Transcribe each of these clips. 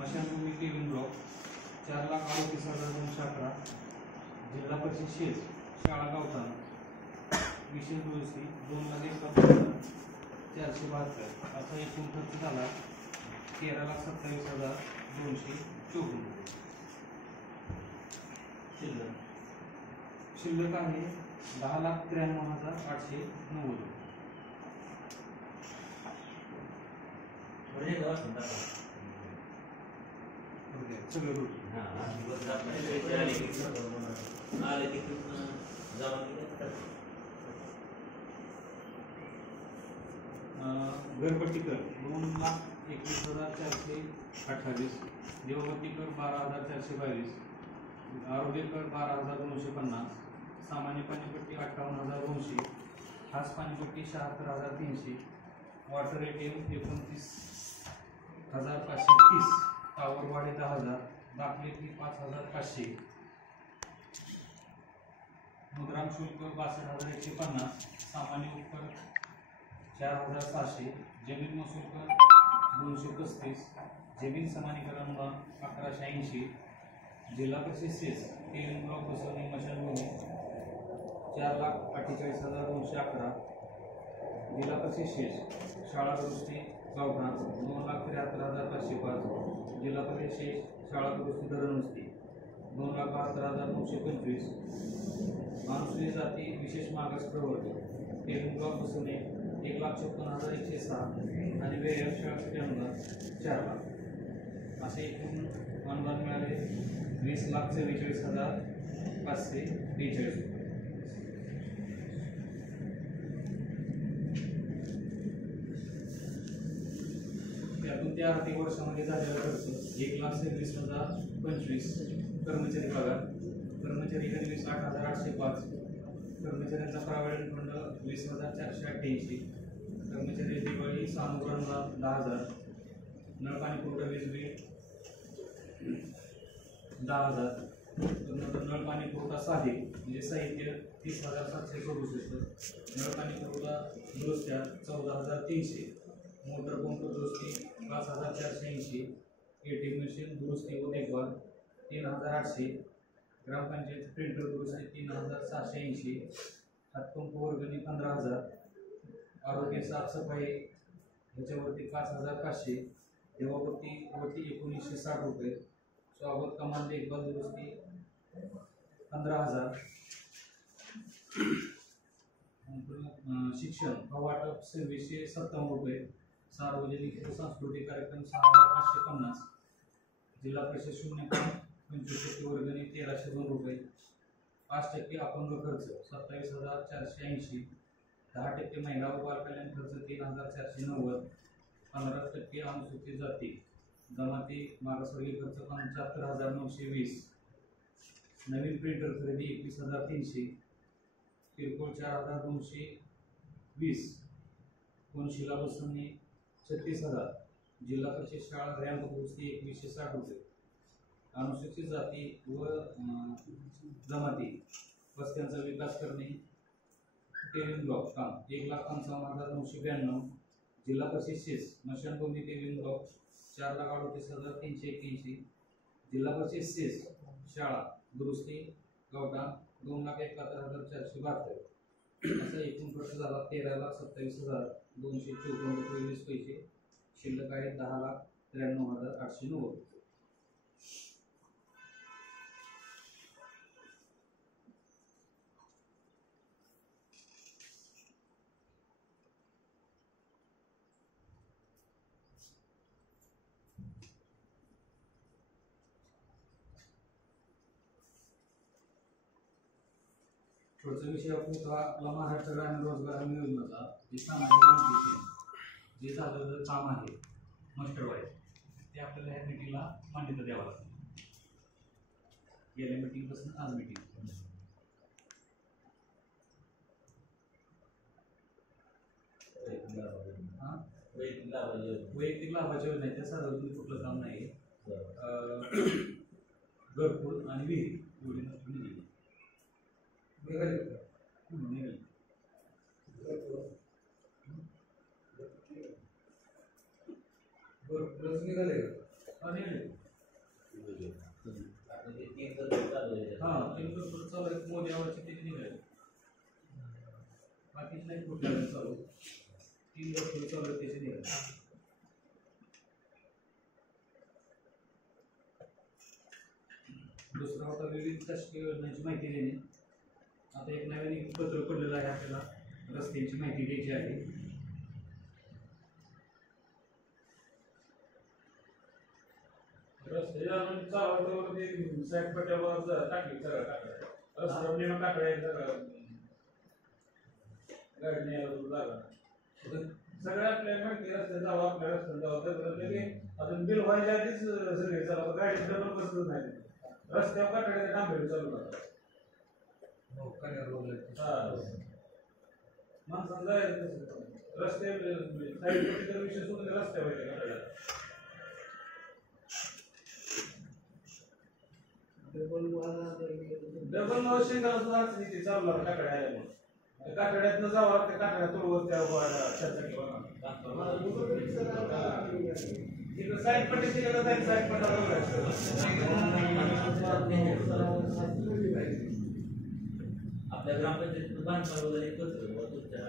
स्मशानभूमी Kevin block 4,38,211, जिल्हा परिषद शेज शाळा गावठाण विशेष दुरुस्ती 2,71,472 असा एकूण खर्च झाला 13,27,254 शिल्लक आहे 10,93,890. सगळं घरपट्टी कर 2,21,428, देवभट्टी कर 12,422, आरोग्य कर 12,250, सामान्य पाणीपट्टी 58,200, खास पाणीपट्टी 76,300, वॉटर ATM 29,530, टावर भाडे 10,000, दाखले फी 5,500, मुद्रांक शुल्क 62,150, सामान्य उपकर 4,700, जमीन महसूल कर 235, जमीन समानीकरण 1180, जिल्हा परिषद सेस केविन ब्लॉक बसवणी स्मशानभूमी 4,48,211, जिल्हा परिषद शेज शाळा दुरुस्ती गावठाण 2,73,505, जिल्हा परिषद शेज शाळा दुरुस्ती धरणनुस्ती 2,72,925, अनुसूचित जाती विशेष मागास प्रवर्ग केविन ब्लॉक बसवणे 1,56,106 आणि व्यायाम शाळेसाठी अनुदान 4 लाख असे एकूण अनुदान मिळाले 20,44,542 रुपये. त्यातून त्या आर्थिक वर्षामध्ये झालेला खर्च 1,26,025, कर्मचारी पगार कर्मचारी गणवेश 8,805, कर्मचाऱ्यांचा प्राविडंट फंड 20,488, कर्मचारी दिवाळी सानुग्रहण 10,000, नळपाणी पुरवठा वीज बिल 10,000, नळपाणी पुरवठा साधे म्हणजे साहित्य 30,767, नळपाणी पुरवठा दुरुस्त्या 14,300, मोटर पंप दुरुस्ती 5,480, ATM मशीन दुरुस्ती व देखभाल 3,800, ग्रामपंचायत प्रिंटर दुरुस्ती 3,680, हातपंप वर्गणी 15,000, आरोग्य साफसफाई ह्याच्यावरती 5,500, देवापत्ती वरती 1,960 रुपये, स्वागत कमान देखभाल दुरुस्ती 15,000, शिक्षण वाटप 2,657 रुपये, सार्वजनिक व सांस्कृतिक कार्यक्रम 6,550, जिल्हा परिषद 0.25% वर्गणी 1,302 रुपये, 5% अपंग खर्च 27,480, 10% महिला व बालकल्याण खर्च 3,490, 15% अनुसूचित जाती जमाती मागासवर्गीय खर्च 75,920, नवीन प्रिंटर खरेदी 21,300, किरकोळ 4,220, कोनशिला बसवणी 36,000, जिल्हा परिषद शाळा रॅम्प दुरुस्ती 2,160 रुपये, अनुसूचित जाती व जमाती वस्त्यांचा विकास करणे केविन ब्लॉक काम 1,55,992, जिल्हा परिषद शेज स्मशानभूमी केविन ब्लॉक 4,38,381, जिल्हा परिषद शेज शाळा दुरुस्ती गावठाण 2,71,472 असा एकूण खर्च झाला 13,27,254 रुपये 20 पैसे. शिल्लक आहे 10,93,890. पुढचा विषय आपण आपला महाराष्ट्र ग्रामीण रोजगार हमी योजनेचा जे सामाजिक अनुसूचित जे झालेलं काम आहे मास्टर वाईज ते आपल्याला ह्या मीटिंगला मान्यता द्यावं लागतं. गेल्या मीटिंगपासून आज मीटिंग वैयक्तिक लाभाची योजना आहे त्या सार्वजनिक कुठलं काम नाही. घरकुल आणि विहीर एवढी निधी निघाले आणि तीन तर चालू आहे. हां 3 वर्ष चालू आहेत मोदी यावर्षी किती निघाले बाकीच नाही कुठल्या चालू 3 वर्ष चालू आहे त्याचे निघाले. दुसरा होता विविध शासकीय योजनांची माहिती देणे. आता एक नवीन पत्र पडलेलं आहे आपल्याला रस्त्यांची माहिती द्यायची आहे. रस्ते चालवते साईड पट्ट्यावर टाकली सगळं टाकलं रस्त्यावर नेऊन टाकलं गाडी जागा सगळ्या आपल्या माहिती रस्त्यात जावं आपल्या रस्त्यात जावं अजून बिल व्हायच्या आधीच सगळे चालवतं गाडी डबल बसत नाही रस्त्यावर काटाड्याच्या डांबेरी चालू करतात. माणसांना जायचं रस्ते साईड पट्टीचा विषय सोडून रस्त्यावर काटाड्या डबल शेंगाला सुद्धा अडचणी चालू टाकड्या कातड्यातनं जावं लागतं कातड्या तोडवत त्या साईड पट्टी साईड पट्टा आपल्या ग्रामपंचायतीचं बांधकाम वगैरे करतो तुमच्या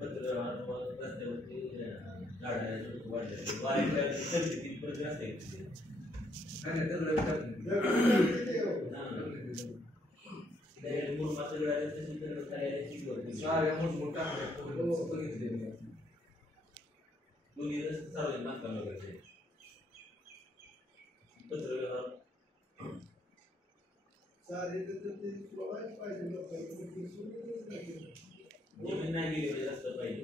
पत्र रस्त्यावरती झाडं वाढले वाढले तिथपर्यंत रस्ते दोन्ही रस्ते चालू आहेत बांधकाम वगैरे पत्र जमीन नाही गेली म्हणजे रस्ता पाहिजे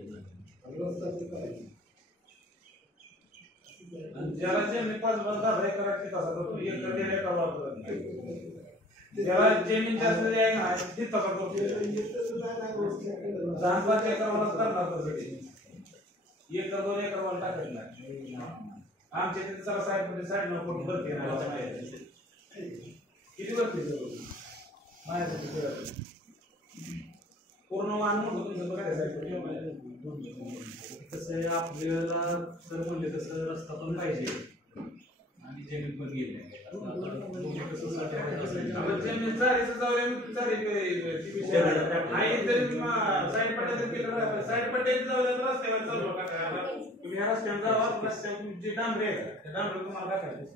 ज्याला जमीन 5-10 एकराची तसा तो एकर दीड एकर वापरत नाही ज्याला जमीन जास्त आहे ती तसा करतो 10-5 एकर वाला करणार तसं एकर 2 एकर वाला टाकत नाही. आमच्या तिथे चला साईड न कोण भरती नाही किती भरती पूर्ण वाहन म्हणतो तुमचं बघायचं कसं आहे आपल्याला जर म्हणले तसं रस्ता पण पाहिजे आणि जमीन पण गेली जमीन चारीचं जाऊया नाही तरी साईड पट्ट्यात केलं साईड पट्ट्यात जाऊया तर रस्त्यावर चालू का तुम्ही ह्या रस्त्यावर जावा रस्त्यावर जे डांबरे आहे त्या डांबरे तुम्हाला टाकायचे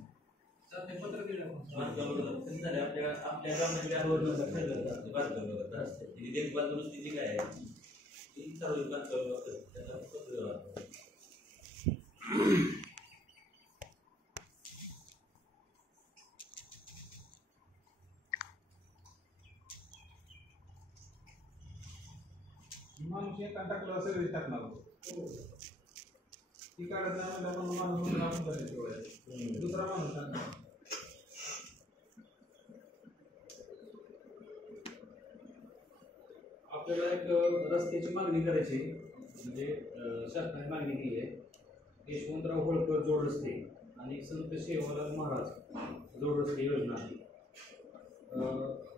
पत्र दिलं देखभाल दुरुस्तीची काय आहे माणूस एक टाकलं सगळे टाकणार ती काढत नाही माणूस दुसरा माणूस टाकणार. आपल्याला एक रस्त्याची मागणी करायची म्हणजे शासनाने मागणी केली आहे यशवंतराव होळकर जोड रस्ते आणि संत सेवालाल महाराज जोड रस्ते योजना आहे.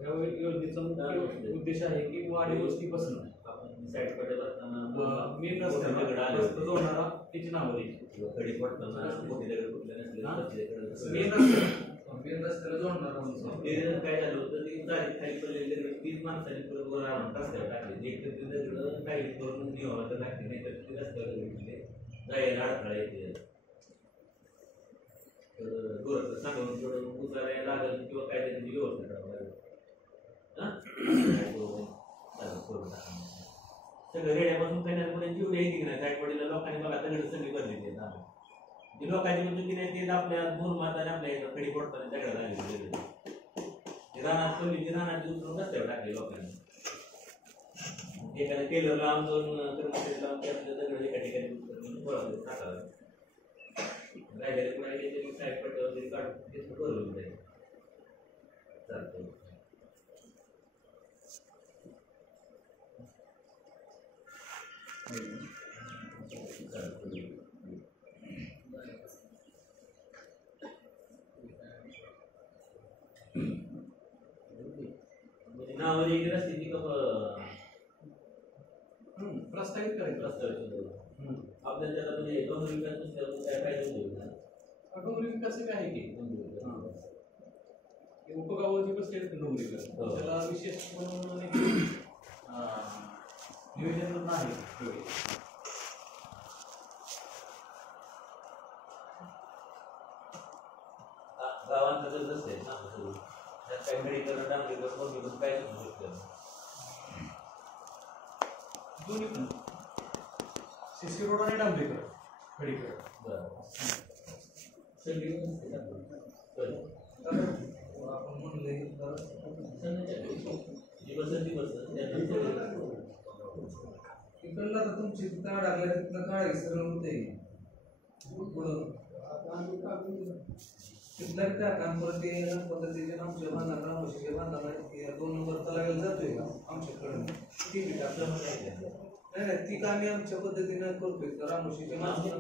या योजनेचा मुख्य उद्देश आहे की वाडी वस्तीपासून साईड पट्ट्यावर मेन रस्त्याला जोडणारा त्याची नावं द्यायची मेन रस्त्याला जोडणारा काय झालं होतं ते खाली पडलेले 30 माणसांनी बरोबर रस्त्यावर टाकले एक तर तिथं काही करून निवाला तर टाकले नाही तर ते रस्त्यावर घेतले जायला अडथळा येते तर गोरख सांगून थोडं उचलायला लागेल किंवा काय त्याची व्यवस्था करावं लागेल सगळं रेड्यापासून कन्यापर्यंत जेवढे येते की नाही साईडपडीला लोकांनी बघा सगळं सगळी भरलेली आहेत जी लोकांची म्हणजे की नाही ते आपल्या दोन माताने आपल्या खडी पडताना सगळं लागले रानात पडली रानाची उचलून रस्त्यावर टाकले लोकांनी एखाद्या टेलर लावून दोन कर्मचारी लावून त्यातलं सगळं एका ठिकाणी बरोबर टाकावं राहिलेले पुढे साईड पट्ट्या वगैरे काढून ते बरोबर जाईल चालतं. नावावर एक रस्ते ती प्रस्तावित करायचं आपल्याला त्याला म्हणजे म्हणजे डोंगर विकास नसल्यावर काय फायदा होईल ना? डोंगरी विकास एक आहे की उपगावाची बसले डोंगरी विकास त्याला विशेष म्हणून नियोजन नाही तेवढे. गावांचं कसं आहे ना सगळं त्यात काही मेडिकल डांबरीकर कोणी पण काय समजू शकतं दोन्ही पण सीसी रोड आणि डांबरीकर मेडिकल सगळी आपण म्हणले इकडला तर तुमची काळ लागल्या तिथलं काळ सगळं होते पुढं तिथला काय काम करते पद्धतीचे आमच्या बांधाला म्हशीच्या बांधाला 2 नंबर तलावाला जातोय का आमच्याकडून ठीक आहे नाही नाही ती कामे आमच्या पद्धतीनं करतोय तर रामोशीच्या माणसाला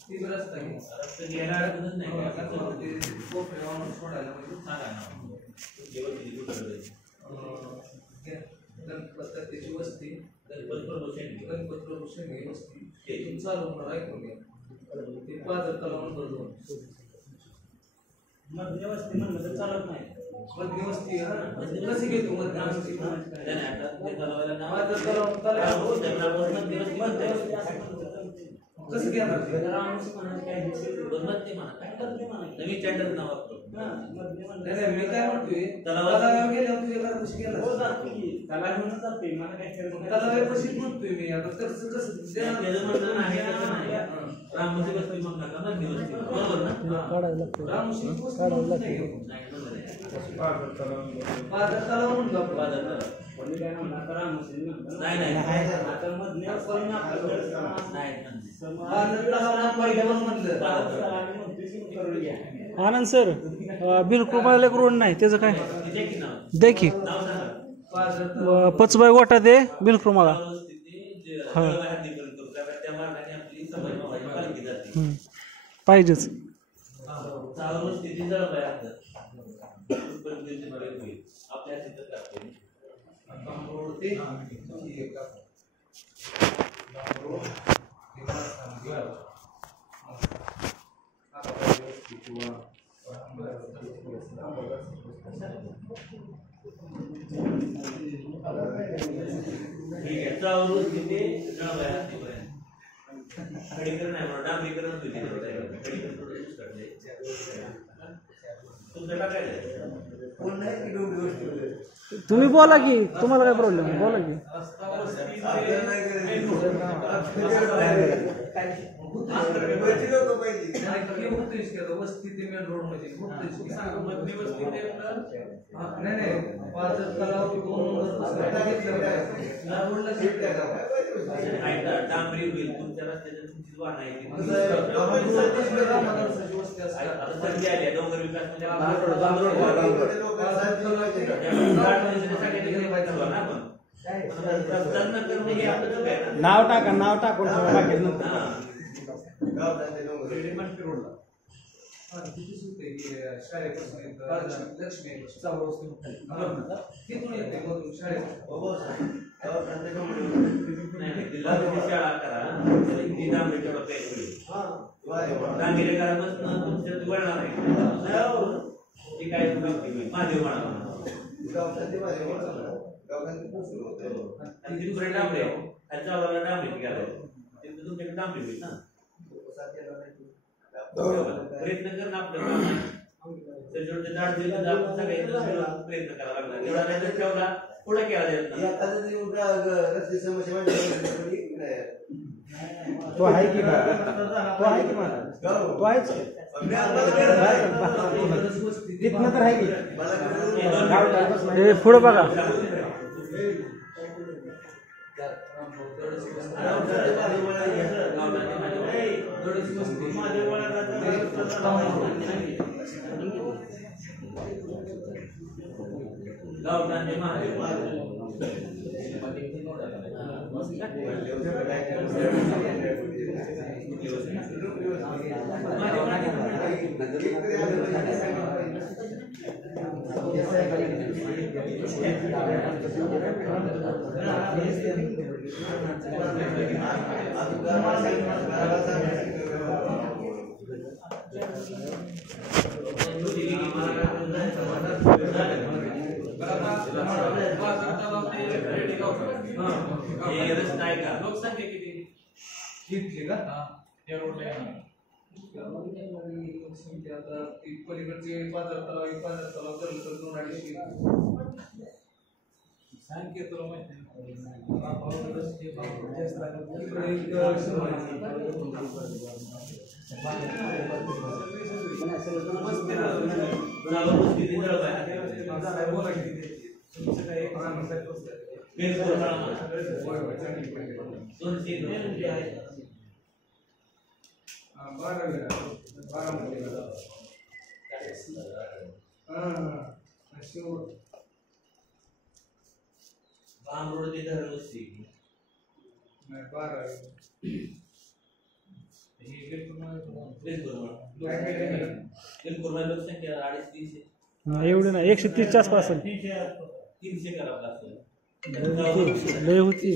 ती रस्ता सोडायला त्याची वस्ती गणपत प्रभू शेंगे वस्ती ते चालू होणार ऐकून घ्या ते पाजर तलावून बरोबर मध्यवस्ती म्हणलं तर चालत नाही मध्यवस्ती कशी घेतो मध्यवस्ती कसं घेणार नवीन टेंडर नाव मी काय म्हणतोय तलावावर गेल्यावर तुझ्या घरात कशी गेला तलावापाशी म्हणतोय मी आता कसं रामोशी बसती मग नका मध्यवस्ती बरोबर ना रामोशी तलाव म्हणतो आनंद सर बिलकुल मला एक रोड नाही त्याचं काय दे की पचबाई गोटा दे बिलकुल मला पाहिजेच तुम्ही बोला की तुम्हाला काय प्रॉब्लेम बोला की वस्ती ते मेन रोड मध्ये नाही डांबरी होईल तुमच्या रस्त्याच्या तुमचीच वाहन आहे डोंगर विकास नाव टाकून लक्ष्मी तिथून येते मधून शाळेत शाळा करा काय महादेव आणि दुसरे डांबरे डांबरी घालायचं तुमच्याकडे डांबरी होईल ना प्रयत्न कर ना आपलं प्रयत्न करावा लागला एवढा नाही तर ठेवला पुढे केला जात तो आहे की तो आहे की मला तो आहेच तिथनं तर आहे की पुढे बघा महादेव हे रस्ता आहे का? लोकसंख्या किती घेतली का त्या रोडला येणार लोकसंख्या आता ती पलीकडचे 5,000 तलाव धरलं तर 2-2.5 सांख्य तुला माहिती रोड ते धरण वस्ती लोकसंख्या 250-300 एवढे ना 130च्या आसपास असेल. 300 करावं लागतं. लय होती.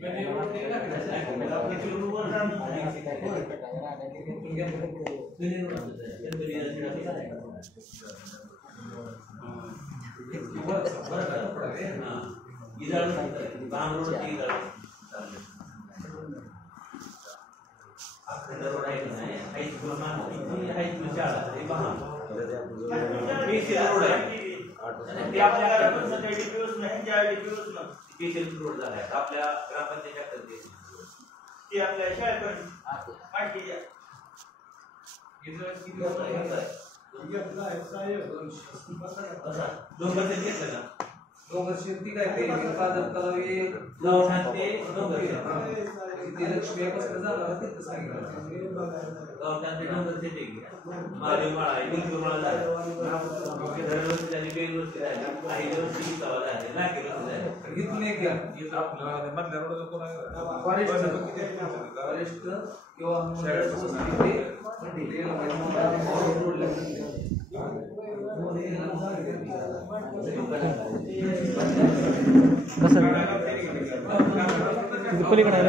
When you रोड झाला आपल्या ग्रामपंचायत आपल्या शाळेपर्यंत ती काय ते लक्ष्मी कसं झालं ते सांगितलं फॉरेस्ट किंवा पलीकडे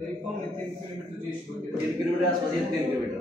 तरी पावणे 3 किलोमीटरची हिशोब 3 किलोमीटर आसपास 3 किलोमीटर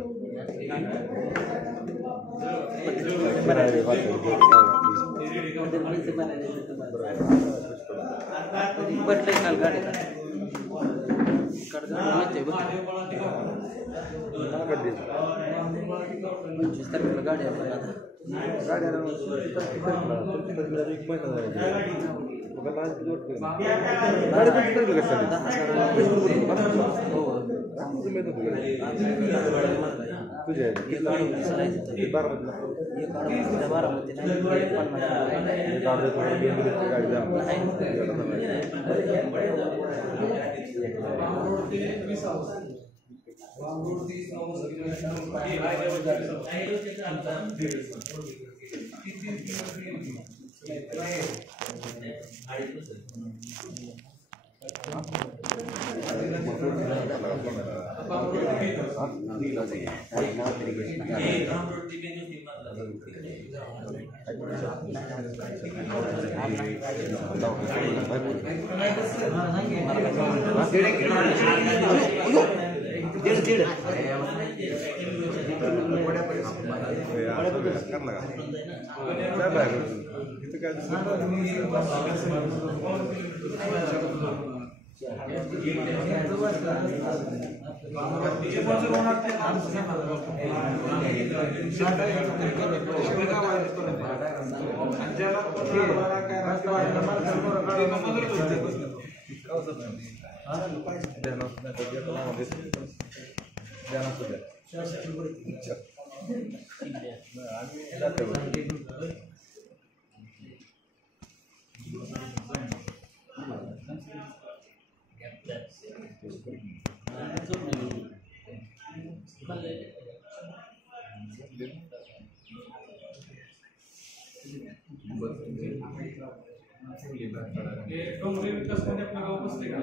डोंगरी विकास मध्ये आपलं गाव बसले का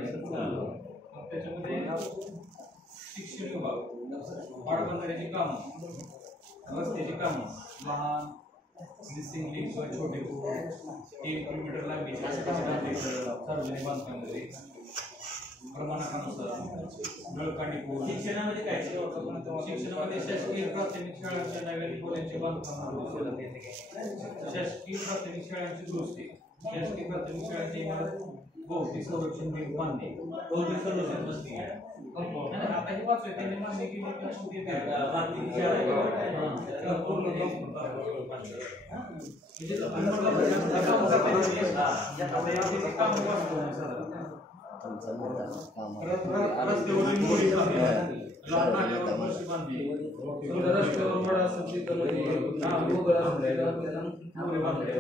त्याच्यामध्ये शिक्षण विभाग पाटबंधाऱ्याची कामं रस्त्याची कामं लहान सिंगली किंवा छोटे 1 किलोमीटर लांबीचे सार्वजनिक बांधकामामध्ये प्रमाणानुसार नळकांडी पूल शिक्षणामध्ये काय शिक्षणामध्ये शासकीय प्राथमिक शाळांच्या नव्याने खोल्यांचे बांधकाम शासकीय प्राथमिक शाळांची दुरुस्ती शासकीय प्राथमिक शाळांची इमारत भौतिक संरक्षण बांधणे भौतिक संरक्षण बसती आता हे वाचतोय त्यांनी मान्य केली रस्त्यावरील मोडी बांधली, लहान नाल्यावर फरशी बांधली, समजा रस्त्यावर मोड असेल तिथं मोडी बांधली.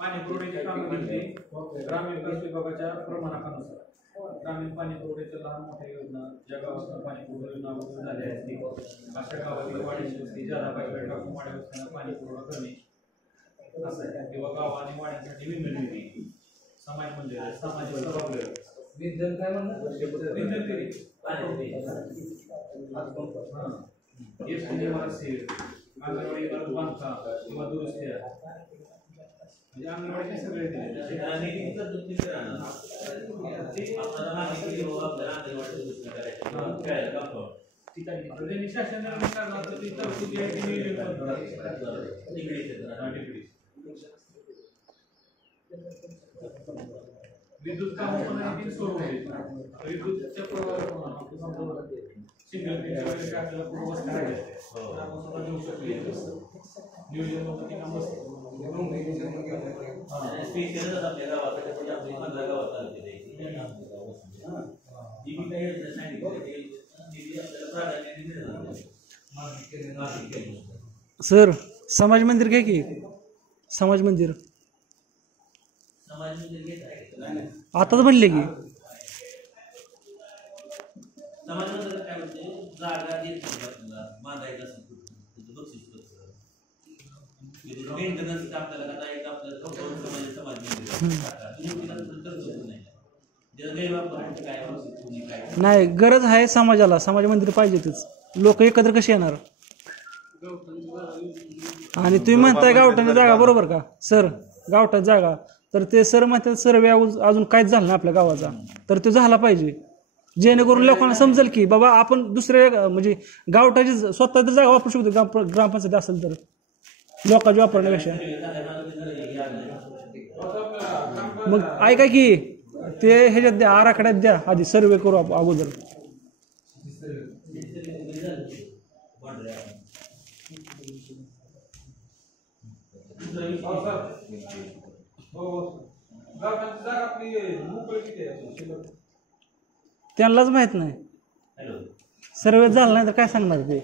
पाणी पुरवठ्याची कामं घेतली ग्रामीण विकास विभागाच्या प्रमाणानुसार. ग्रामीण पाणी पुरवठ्याच्या लहान मोठ्या योजना ज्या गावात पाणी पुरवठा योजना वगैरे झाल्या असतील अशा गावातील वाड्याची वस्ती ज्यादा पाहिजे टाकून वाड्या वस्त्यांना पाणी पुरवठा करणे असं आहे. किंवा गाव आणि वाड्यांसाठी विंधन निधी, समाज मंदिर, सामाजिक सभागृह, विंधन काय म्हणतात, विंधन केली अंगणवाडी बांधकाम किंवा दुरुस्त्या म्हणजे अंगणवाडीचे सगळे दिले. त्यांनी शासन निर्णय करणार तर ती तरतूद आहे ती नियोजन करणार. विद्युत कामं पण आहे ती सुरू होईल. विद्युतच्या सिंगल पिनच्या आपल्याला पूर्वच करायचे असते आपण स्वतः देऊ शकतो. नियोजन होतं ती काम असतं. आपल्या गावाकडे पण आपली 15 गावात आली जी मी काही योजना सांगितली ते आपल्याला प्राधान्य दिले. सर समाज मंदिर घ्या की, समाज मंदिर समाज मंदिर घेत आहे आताच बनले की. समाज मंदिर काय म्हणते जागा देत आपल्याला बांधायचं असेल त्याचं बक्षीस मेंटेनन्स आपल्याला आता एक आपलं समाज मंदिर नाही गरज आहे समाजाला, समाज मंदिर पाहिजेतच. लोक एकत्र कशी येणार. आणि तुम्ही म्हणताय गावठाणी जागा, बरोबर का सर, गावठाण जागा, तर ते सर म्हणतात सर्वे अजून काहीच झालं नाही आपल्या गावाचा, तर तो झाला पाहिजे जेणेकरून लोकांना समजेल की बाबा आपण दुसऱ्या म्हणजे गावठाची स्वतः तर जागा वापरू शकतो ग्रामपंचायत असेल तर लोकांची वापरण्यापेक्षा. मग ऐका की ते ह्याच्यात द्या, आराखड्यात द्या, आधी सर्वे करू अगोदर. त्यांनाच माहित नाही, सर्वे झाला नाही तर काय सांगणार ते.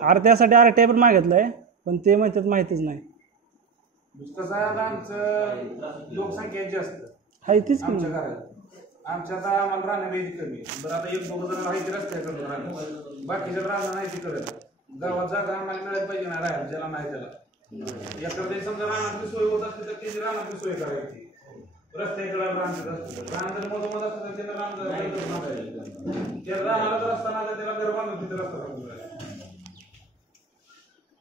अरे त्यासाठी RTI पण मागितलंय पण ते म्हणतात माहितीच नाही. कसं आहे आता आमचं लोकसंख्या जास्त हाय तीच की आमच्या घरात. आमच्या आता आम्हाला राहण्याची कमी. बरं आता एक दोघं जण राहायची रस्त्याकडे राहणं, बाकीच्या राहणं नाही ती करत. गावात जागा आम्हाला मिळायला पाहिजे ना राहायला, ज्याला नाही त्याला. एखादी समजा राहण्याची सोय होत असते तर त्याची राहण्याची सोय करायची. रस्त्याकडे राहण्याचं राहणं जर मधोमध असतं तर त्याला राहणं त्याला राहणारा जर रस्ता नाही त्याला घर बांधून तिथे रस्ता टाकून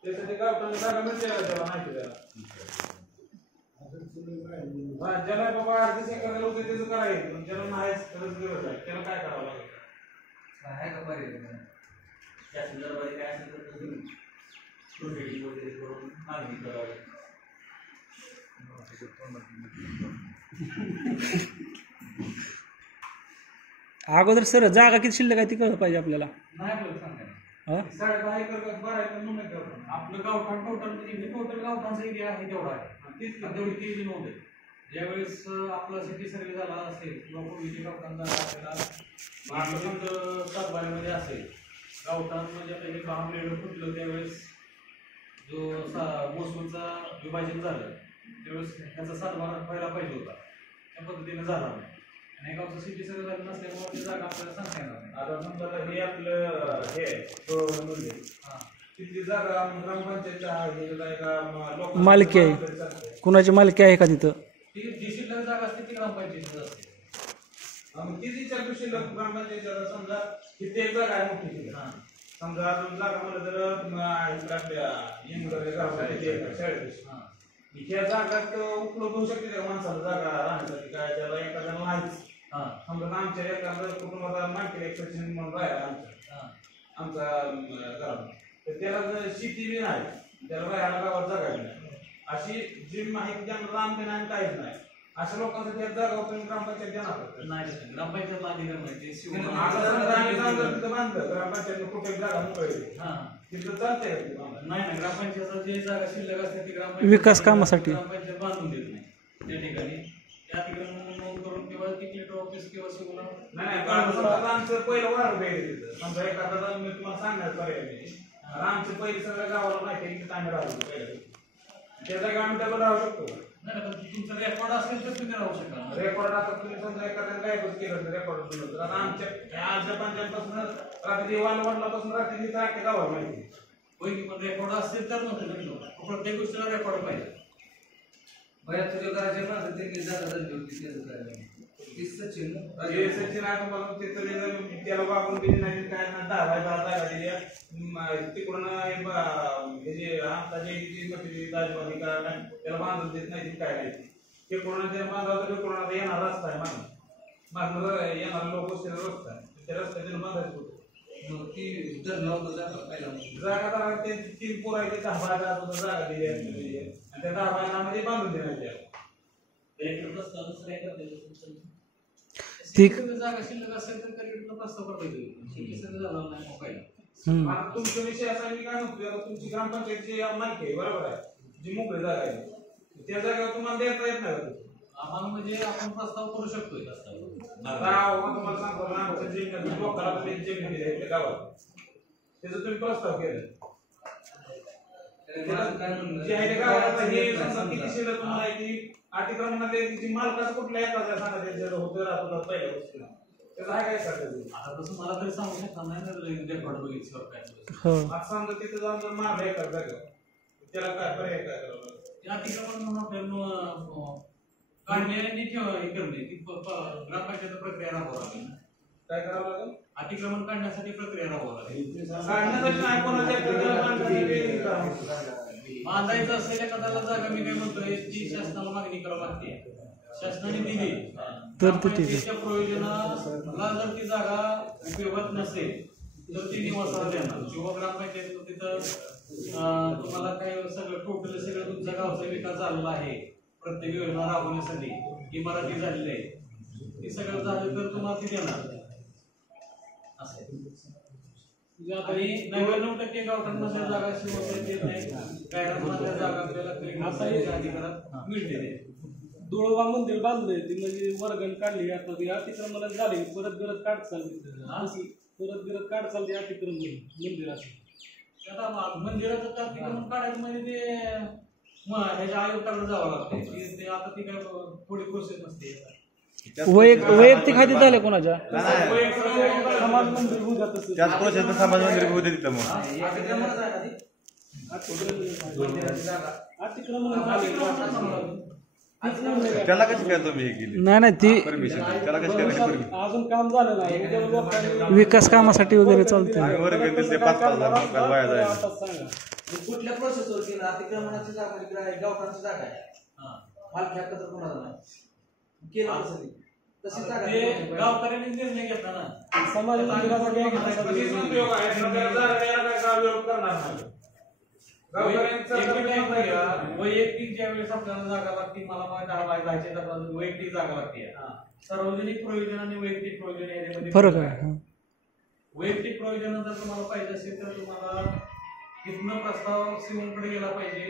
त्यासाठी गावठाण जागा मिळते त्याला माहिती त्याला. ज्याला बाबा अर्धे सेकंद लोक त्याचं करायचं, पण ज्याला नाहीच खरंच गरज आहे त्याला काय करावं लागेल. त्या संदर्भात काय असेल तर वगैरे करून मागणी करावी. अगोदर सर जागा किती शिल्लक आहे ती कळलं पाहिजे आपल्याला. नाही आपल्याला सांगायला 10.5 एकर 12 एकर नोंद आहे. आपलं गावठाण टोटल गावठाणचा एरिया आहे तेवढा आहे, तीच तेवढी केली नोंद आहे. ज्यावेळेस आपला सिटी सर्वे झाला असेल किंवा पूर्वीची गावठाण जागा असेल, महाराष्ट्रात सातबाऱ्यामध्ये असेल गावठाण म्हणजे आता हे 10 प्लेट फुटलं त्यावेळेस जो मोसमचा विभाजन झालं त्यावेळेस त्याचा सातबारा व्हायला पाहिजे होता, त्या पद्धतीने झाला नाही. आणि गावचं सिटी सर्वे झालं नसल्यामुळे ती जागा आपल्याला सांगता येणार नाही. आता समजा हे आपलं हे तिथली जागा ग्रामपंचायतच्या मालकी आहे, कुणाची मालकी आहे का तिथं. ती जी शिल्लक जागा असते ती ग्रामपंचायतीची असते. मग ती विचार शिल्लक ग्रामपंचायतीला समजा किती एक जागा आहे मोठी शिल्लक. समजा अजून जागा म्हणलं तर आपल्या इंग्रजी ग्रामपंचायती शाळेत ह्या जागात उपलब्ध होऊ शकते का माणसाला जागा राहण्यासाठी. काय त्याला एखाद्याला नाहीच. समजा आमच्या एखाद्या कुटुंबाला माहिती एक्सप्रेशन म्हणून राहिला आमचा घरात, तर त्याला शेती बी नाही, त्याला राहायला गावात जागा बी नाही. अशी जी माहिती ज्यांना राम बी नाही काहीच नाही अशा लोकांसाठी जागा तुम्ही ग्रामपंचायत देणार नाही. ग्रामपंचायतला अधिकार नाही. बांधलं ग्रामपंचायत कुठे जागा मोकळी तिथं चालतंय का ते बांधायला? नाही ना, ग्रामपंचायतचा जे जागा शिल्लक असते ती ग्रामपंचायत विकास कामासाठी. ग्रामपंचायत बांधून देत नाही त्या ठिकाणी. त्या ठिकाणी नोंद करून किंवा टिकीट ऑफिस किंवा शिवला नाही पण समजा आमचं पहिलं वाढ पाहिजे तिथं. समजा एखादा मी तुम्हाला सांगणार पर्याय नाही. आमचं पहिले सगळ्या गावाला माहिती आहे की आम्ही राहतो पहिलं. त्या जागा आम्ही डबल राहू शकतो. नाही पण तुमचं रेकॉर्ड असेल तर तुम्ही राहू शकाल. रेकॉर्ड आता तुम्ही समजा एखाद्या गायबच केलं रेकॉर्ड केलं तर आता आमच्या पंचायतपासून रात्री वाढल्यापासून रात्री अख्ख्या गावाला माहिती आहे. होय की, पण रेकॉर्ड असेल तर नव्हतं तुम्ही लोक. प्रत्येक गोष्टीला रेकॉर्ड पाहिजे. जे सचिन आहे तुम्हाला तिथं त्याला वापरून दिली नाही काय ना 10 जागा दिल्या. तिकडून हे जे आमचा जे दाजवादी का त्याला बांधून देत नाही काय नाही. ते कोरोना त्याला बांधावं तर कोरोना येणार रस्ता आहे मागणं येणार लोक रस्ता आहे त्या रस्त्याने बांधायचं होतं. जागा ते 3 पोरं आहे ते 10-12 जागा दिली आणि त्या 10 मध्ये बांधून देण्यात ती जागा शिल्लक असेल तर कलेक्टरला प्रस्ताव पाठवायचा. शेती सगळं झालं नाही मोकायला. आता तुमचा विषय असा मी काय म्हणतो आता तुमची ग्रामपंचायतची मालकी आहे बरोबर आहे जी मोकळी जागा आहे त्या जागेवर तुम्हाला देता येत नाही. आम्हाला म्हणजे आपण प्रस्ताव करू शकतोय. तुम्हाला सांगतो आमच्या जमीन लोकांना जमीन दिली आहे त्या गावात त्याचा तुम्ही प्रस्ताव केला जे आहे त्या गावात हे समजा किती शिल्लक तुम्हाला आहे की अतिक्रमणात तिची मालकाचं कुठल्या एखाद्या सांगायचं होतं राहत होता पहिल्या गोष्टीला त्याचं आहे काय करतात. आता तसं मला तरी सांगू शकणार नाही ना रेकॉर्ड बघितल्यावर काय. हो आता समजा तिथे जाऊन जर मारलं एका जागा त्याला काय पर्याय काय करावं अतिक्रमण म्हणून आपल्याला काढण्याने हे करणे ती ग्रामपंचायत प्रक्रिया राबवावी लागेल. काय करावं लागेल अतिक्रमण काढण्यासाठी प्रक्रिया राबवावी लागेल. काढण्यासाठी नाही कोणाच्या बांधायचं असेल एखाद्याला जागा मी काय म्हणतोय जी शासनाला मागणी करावी लागते. शासनाने दिली तर ते ठीक आहे. त्याच्या प्रयोजनाला जर ती जागा उपयोगात नसेल तर ती निवासाला देणार किंवा ग्रामपंचायत तिथं तुम्हाला काय सगळं टोटल सगळं तुमच्या गावचा विकास झालेला आहे. प्रत्येक योजना राबवण्यासाठी इमारती झालेली आहे ती सगळं झालं तर तुम्हाला ती देणार. आणि 99% गावठाणाच्या जागा शिवसेनेत येत नाही. गायरांमधल्या जागा आपल्याला अधिकारात मिळते. डोळवा मंदिर बांधलंय ती म्हणजे वर्गण काढली आता ती अतिक्रमण झाली परत गरज काढ चालली परत गरज काढ चालली अतिक्रमण मंदिराचं. आता मंदिराचं अतिक्रमण काढायचं म्हणजे ते ह्याच्या आयुक्ताकडे जावं लागतं. ते आता ती काय थोडी प्रोसेस नसते. वैयक्तिक हाती झाले कोणाच्या समाज मंदिर होऊ जात असेल त्याच प्रोसेस समाज मंदिर होऊ दे तिथं मग त्याला कशी काय तुम्ही हे केली नाही ती परमिशन त्याला कशी काय परमिशन अजून काम झालं नाही. विकास कामासाठी वगैरे चालतंय. आम्ही वर गेले ते 5,000 रुपये वाया जायला सांगा कुठल्या प्रोसेसवर केलं अतिक्रमणाची जागा गावठाणाची जागा आहे मालकी हक्क तर कोणाला नाही केलं कसं ते तशी जागा ते गावकऱ्यांनी निर्णय घेतला ना. समाज मंदिराचा काय घेतला वैयक्तिक ज्या वेळेस आपल्याला जागा लागते मला माहिती 10 जायचे वैयक्तिक जागा लागते. सार्वजनिक प्रयोजन आणि वैयक्तिक प्रयोजन यामध्ये फरक आहे. वैयक्तिक प्रयोजन जर तुम्हाला पाहिजे असेल तर तुम्हाला तिथनं प्रस्ताव सीओकडे गेला पाहिजे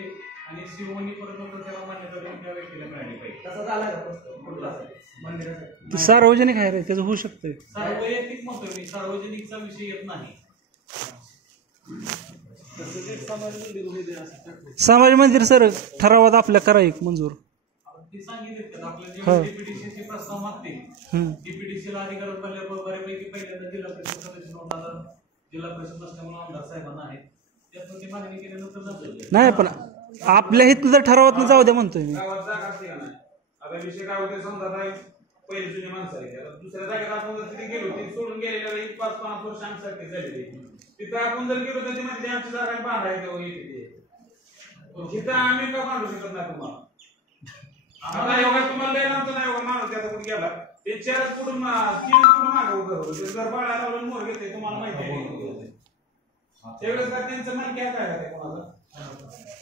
आणि सीओनी परत त्याला मान्यता देऊन त्या व्यक्तीला मिळाली पाहिजे. तसा झाला का प्रस्ताव कुठला मंदिरासाठी सार्वजनिक आहे रे त्याचं होऊ शकतंय. वैयक्तिक म्हणतोय मी सार्वजनिकचा विषय येत नाही. समाज मंदिर होऊ दे असं टाकलं. समाज मंदिर सर ठरावात आपल्या करा एक मंजूर. ते सांगितलं आपल्या हो. जे डीपीडीसीचे प्रस्ताव मागतील डीपीडीसीला अधिकार बऱ्यापैकी पहिल्यांदा जिल्हा परिषद सदस्य नोंदला जिल्हा परिषद नसल्यामुळे आमदार साहेबांना आहेत त्यातून ती मागणी केल्यानंतर नसेल नाही पण आपल्या हित जर ठरावात जाऊ द्या म्हणतोय मी. गावात जागा असते का नाही आता विषय काय होते समजा आता पहिली जुनी माणसं आहे दुसऱ्या जागेत आपण जर तिथे गेलो ती सोडून गेलेल्या 5-5 वर्ष आमच्यासारखी झालेली तिथं आपण जर गेलो तर ती म्हणजे आमची जागा बांधायची तिथं आम्ही का बांधू शकत नाही तुम्हाला. आता एवढा तुम्हाला लय नव्हतं नाही एवढा माणूस त्याचा कुठे गेला ते 4 कुठून 3 कुठून मागं उभं होतं ते घर बाळा लावून मोर घेते तुम्हाला माहिती आहे त्यावेळेस काय त्यांचं मन काय काय आहे कोणाला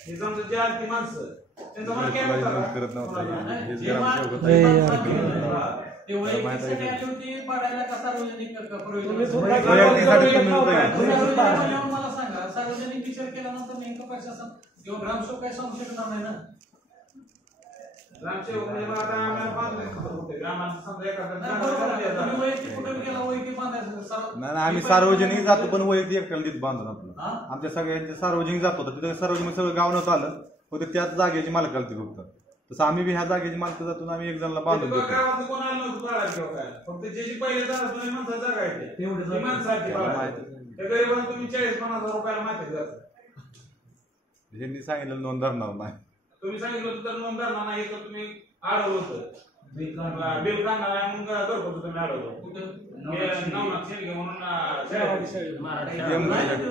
हे समजा जे आलती माणसं त्यांचं मन काय होतं करत नव्हतं हेच जे ग्रामसेवक अरे यार. ते वैयक्तिकसाठी आली होती पाडायला का सार्वजनिक प्रयोजन वैयक्तिकसाठी पण नव्हतं का? मला सांगा सार्वजनिक विचार केल्यानंतर नेमकं प्रशासन किंवा ग्रामसेवक काही सांगू शकणार नाही ना. ग्रामसेवक म्हणजे मग आता आम्हाला बांधले होते ग्रामांचं समजा एखादा तुम्ही वैयक्तिक कुठे गेला वैयक्तिक बांधायचं नाही नाही, आम्ही सार्वजनिक जातो पण वैयक्तिक एकट्याला तिथं बांधून आपलं आमच्या सगळ्यांचे सार्वजनिक जात होतं तिथं सार्वजनिक सगळं गाव नव्हतं आलं फक्त त्याच जागेची मालकाला ती फक्त तसं आम्ही बी ह्या जागेची मालक जातो आम्ही एक जणांना बांधून देतो. गावाचं कोण आलं नव्हतं बाळा किंवा काय फक्त जे पहिले जाणार तुम्ही माणसाला जागा आहे माणसाची त्या गरीबांना तुम्ही 40-50 रुपयाला माहिती जात यांनी सांगितलं नोंद धरणार नाही. तुम्ही सांगितलं होतं तर नोंद धरणार नाही तर तुम्ही अडवलं होतं बिल काढणार आहे म्हणून घरपोच तुम्ही अडवलं कुठं नवनाथ शेळके म्हणून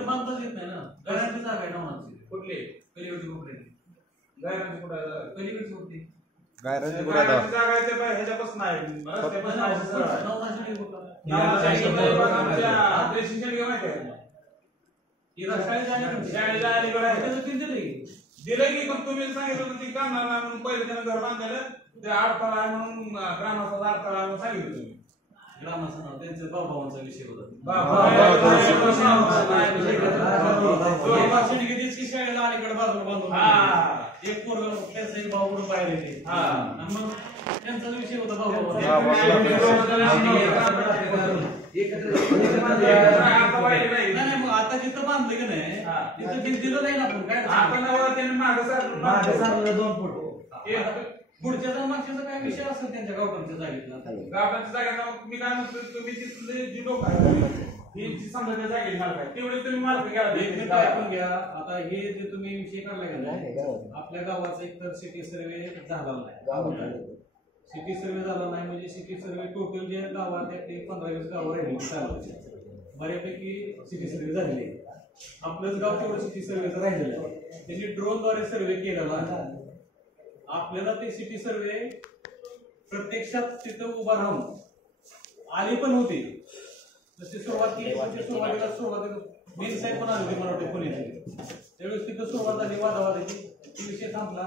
बांधताच येत नाही ना. घराची जागा आहे नवनाथची. कुठली पलीकडची कोपऱ्याची. गायरांची कुठं आहे? पलीकडची होती. गायरांची कुठं गायरांची आता जागा आहे ते ह्याच्यापासून आहे रस्त्यापासून आहे सरळ आहे. नवनाथ शेळके कुठं? नवनाथ शेळके पण आमच्या ड्रेसिंग शेळके माहिती आहे का? शाळेच्या अलीकडे आहे. त्याचं किती दिलंय? दिलं की पण तुम्ही सांगितलं होतं ती काढणार नाही म्हणून पहिले त्यानं घर बांधलेलं ते अडथळा आहे म्हणून ग्रामाचा अडथळा आहे म्हणून सांगितलं तुम्ही ग्रामस्थांना त्यांचा भावभावांचा विषय होता. शाळेला अलीकडे बाजूला बांधून एक पोरग त्यांचा एक भाऊ कुठं बाहेर येते मग त्यांचा विषय होता भावभावांचा. नाही मग आता जिथं बांधलं की नाही तिथं जिथं दिलं नाही ना आपण काय पुढच्या जर मागच्याचा काय विषय असेल त्यांच्या गावठाणच्या जागेतला गावाच्या जागेचा मी काय म्हणतो तुम्ही तिथले जी लोक आहेत ही समजा त्या जागेची मालक आहे तेवढे तुम्ही मालक घ्या. एक मिनिट ऐकून घ्या. आता हे जे तुम्ही विषय काढला का नाही आपल्या गावाचा एक तर सिटी सर्वे झाला नाही. सिटी सर्वे झाला नाही म्हणजे सिटी सर्वे टोटल जे गावात ते 15-20 गावं राहिली चालवायची बऱ्यापैकी सिटी सर्वे झालेली आहे. आपलंच गाव तेवढं सिटी सर्वेचं राहिलेलं आहे. त्यांनी ड्रोनद्वारे सर्वे केलेला आपल्याला ते सिटी सर्वे प्रत्यक्षात तिथं उभा राहून आली पण होती जशी सुरुवातीला मेन साहेब पण आले होते मला वाटतं पुण्याचे त्यावेळेस तिथं सुरुवात झाली वादावादाची ती विषय थांबला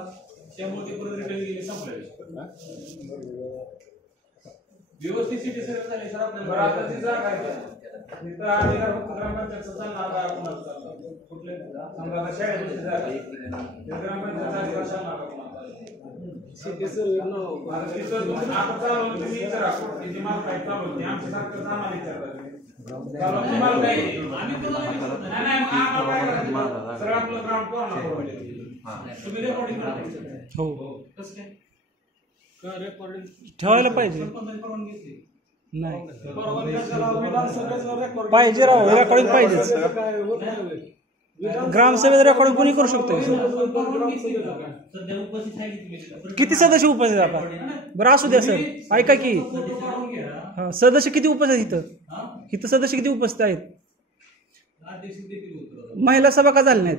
त्यामुळे ते परत रिटर्न गेले संपल्या व्यवस्थित सिटी सर्वे झाले सर आपल्याला आता ती जागा आहे तिथं अधिकार फक्त ग्रामपंचायतचा चालणार का कोणाचा चालणार कुठले समजा शाळेची जागा ग्रामपंचायतचा अधिकार चालणार का कोणाचा सिटी सर्वे आता तिथं आता चालवलं तुम्ही विचारा कुठली जी मालक आहे चालवली आमच्या सारखं आम्हाला विचारतात चालवलं तुम्हाला काय आम्ही कोणाला विचारत नाही. नाही मग आम्हाला काय करायचं सगळं आपलं ग्राउंड कोणाला तुम्ही रेकॉर्डिंग करा. हो कसं काय रेकॉर्डिंग ठेवायला पाहिजे. सरपंचाने परवानगी घेतली नाही परवानगी त्याला विधानसभेचं रेकॉर्डिंग पाहिजे राव रेकॉर्डिंग पाहिजेच. काय होत नाही. ग्रामसभेत रेकॉर्डिंग कोणी करू शकतो. परवानगी घेतली का? सध्या उपस्थित आहे की तुम्ही किती सदस्य उपस्थित आहेत आता बरं असू द्या सर ऐका की फोटो काढून घ्या. हा, सदस्य किती उपस्थित आहेत इथं हा? इथं सदस्य किती उपस्थित आहेत. अध्यक्ष देखील उत्तर महिला सभा का झाली नाहीत.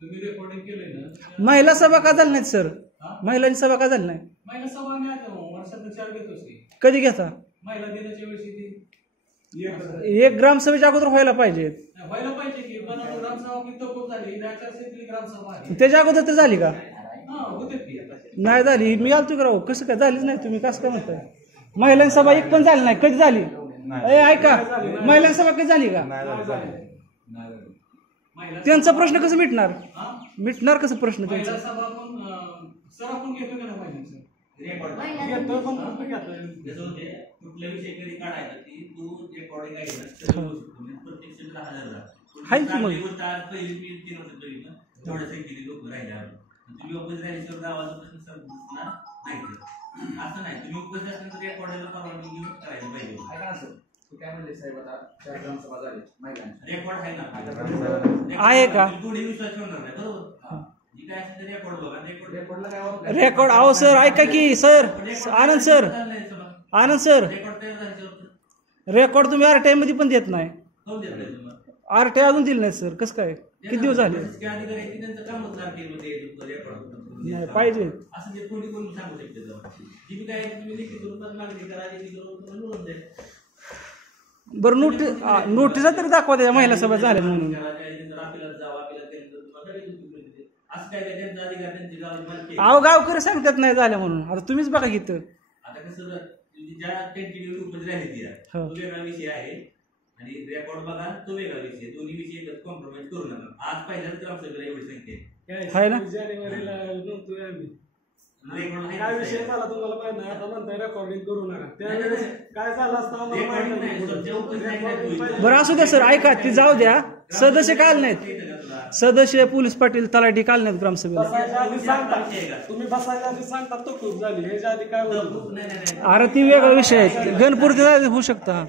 तुम्ही रेकॉर्डिंग केलंय ना महिला सभा का झाली नाहीत सर हा? महिलांची सभा का झाली नाही. महिला सभा आम्ही आता वर्षातून 4 घेतोच की कधी घेता महिला दिनाच्या वेळी ती एक ग्रामसभेच्या अगोदर व्हायला पाहिजे. व्हायला पाहिजे की पण आता ग्रामसभा आपली तोपून झाली आचारसंहितेतली ग्रामसभा आहे. त्याच्या अगोदर ते झाली का हा होते की आता नाही झाली. मी आलतो का राव कसं काय झालीच नाही. तुम्ही कसं काय म्हणताय महिलांची सभा एक पण झाली नाही. कधी झाली ए ऐका महिलांची सभा कधी झाली का. महिला त्यांचा प्रश्न कसं मिटणार हा? मिटणार कसं प्रश्न महिला त्यांचा. सभा पण सर आपण घेतो का ना महिलांचं रेकॉर्ड घेतो पण कुठं घेतो जसं होते कुठल्या विषय कधी काढायचा ती तू रेकॉर्डिंग आहे ना प्रत्यक्ष राहणार हाय की मग. गोष्ट आज पहिली मी 3 वर्ष पहिली ना थोड्या संख्येने लोक राहिल्यावर तुम्ही उपस्थित राहिल्यावर गावाचा प्रश्न संपणार नाही. असं नाही तुम्ही उपस्थित असल्यानंतर रेकॉर्डिंगला परवानगी घेऊन करायला पाहिजे. ऐका ना सर तू काय म्हणले साहेब आता 4 ग्रामसभा झाली महिलांची रेकॉर्ड आहे ना आहे का? थोडी विश्वास ठेवणार नाही बरोबर जी काय असेल ते रेकॉर्ड बघा रेकॉर्डला काय वापरलं? रेकॉर्ड अहो सर ऐका की सर आनंद सर आनंद सर रेकॉर्ड तयार झाल्याच्यावर रेकॉर्ड तुम्ही आरटीआय मध्ये पण देत नाही. कोण देत नाही तुम्हाला आरटीआय अजून दिलं नाही सर कसं काय किती दिवस झाले. अधिकारी आहेत त्यांचं कामच रेकॉर्ड नाही पाहिजे. असं जे कोणी कोणी सांगू शकते जी बी काय तुम्ही लिखित रूपात मागणी करा लिखित रूपात मिळून जाईल. बरं नोटिसा तरी दाखवा त्याच्या महिला सभा झाल्या म्हणून. असं काय त्यांचा अधिकार त्यांची गावाची अहो गावकरी सांगतात नाही झाल्या म्हणून. आता तुम्हीच बघा की इथं आता कसं ज्या टेंटिव्ह उपस्थित राहिली ती हो. तो वेगळा विषय आहे आणि रेकॉर्ड बघा तो वेगळा विषय, दोन्ही विषय कॉम्प्रोमाइज करू नका. आज पहिल्याच ग्रामसभेला एवढी संख्या आहे ना? जानेवारीला नव्हतोय आम्ही. रेकॉर्ड काय विषय झाला तुम्हाला माहित नाही, आता म्हणताय रेकॉर्डिंग करू नका. त्यावेळेस काय झालं असतं आम्हाला माहित नाही. बरं असू द्या सर, ऐका ती जाऊ द्या. सदस्य काल नाहीत, सदस्य पोलीस पाटील तलाठी काल नाहीत ग्रामसभेला. बसायच्या आधी सांगता तुम्ही, बसायच्या आधी सांगता तो खूप झाली, ह्याच्या आधी काय होतं. अरे ती वेगळा विषय आहे, गणपुरती होऊ शकता.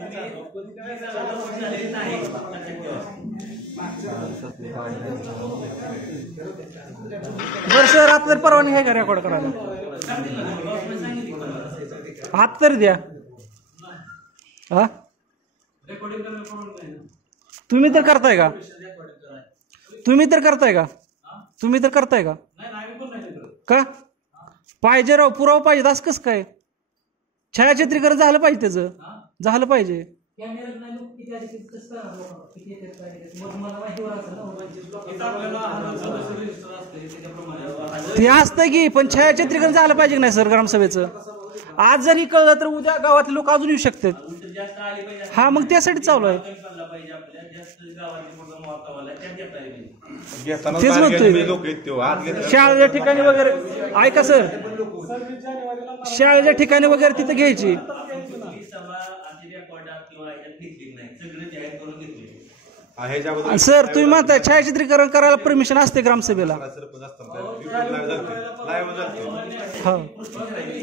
बरं सर, आता तर परवानगी आहे का रेकॉर्ड करायला? हात तरी द्या. हा रेकॉर्डिंग करायला परवानगी नाही ना. तुम्ही तर करताय का? तुम्ही तर करताय का? तुम्ही तर करताय का? नाही आम्ही पण नाही करत. का पाहिजे राव, पुरावा पाहिजे. असं कसं काय? छायाचित्रीकरण झालं पाहिजे, त्याचं झालं पाहिजे. ते असतं की, पण छायाचित्रीकरण झालं पाहिजे की नाही सर ग्रामसभेचं? आज जरी कळलं तर उद्या गावातले लोक अजून येऊ शकतात. जास्त आली पाहिजे. हा मग त्यासाठी चालू आहे. पाहिजे आपल्याला जास्त गावातली मोठं वातावरण त्यात घेता येईल. घेताना तेच म्हणतोय. लोक आहेत ते आत घेतात. शाळेच्या ठिकाणी वगैरे ऐका सर, शाळेच्या ठिकाणी वगैरे तिथे घ्यायची. सभा अशी रेकॉर्ड किंवा याच्यात घेतली नाही, सगळं जाहीर करून घेतले. ह्याच्या अगोदर सर तुम्ही म्हणताय छायाचित्रीकरण करायला परमिशन असते ग्रामसभेला. सरपंच असतात लाईव्ह जाते. हा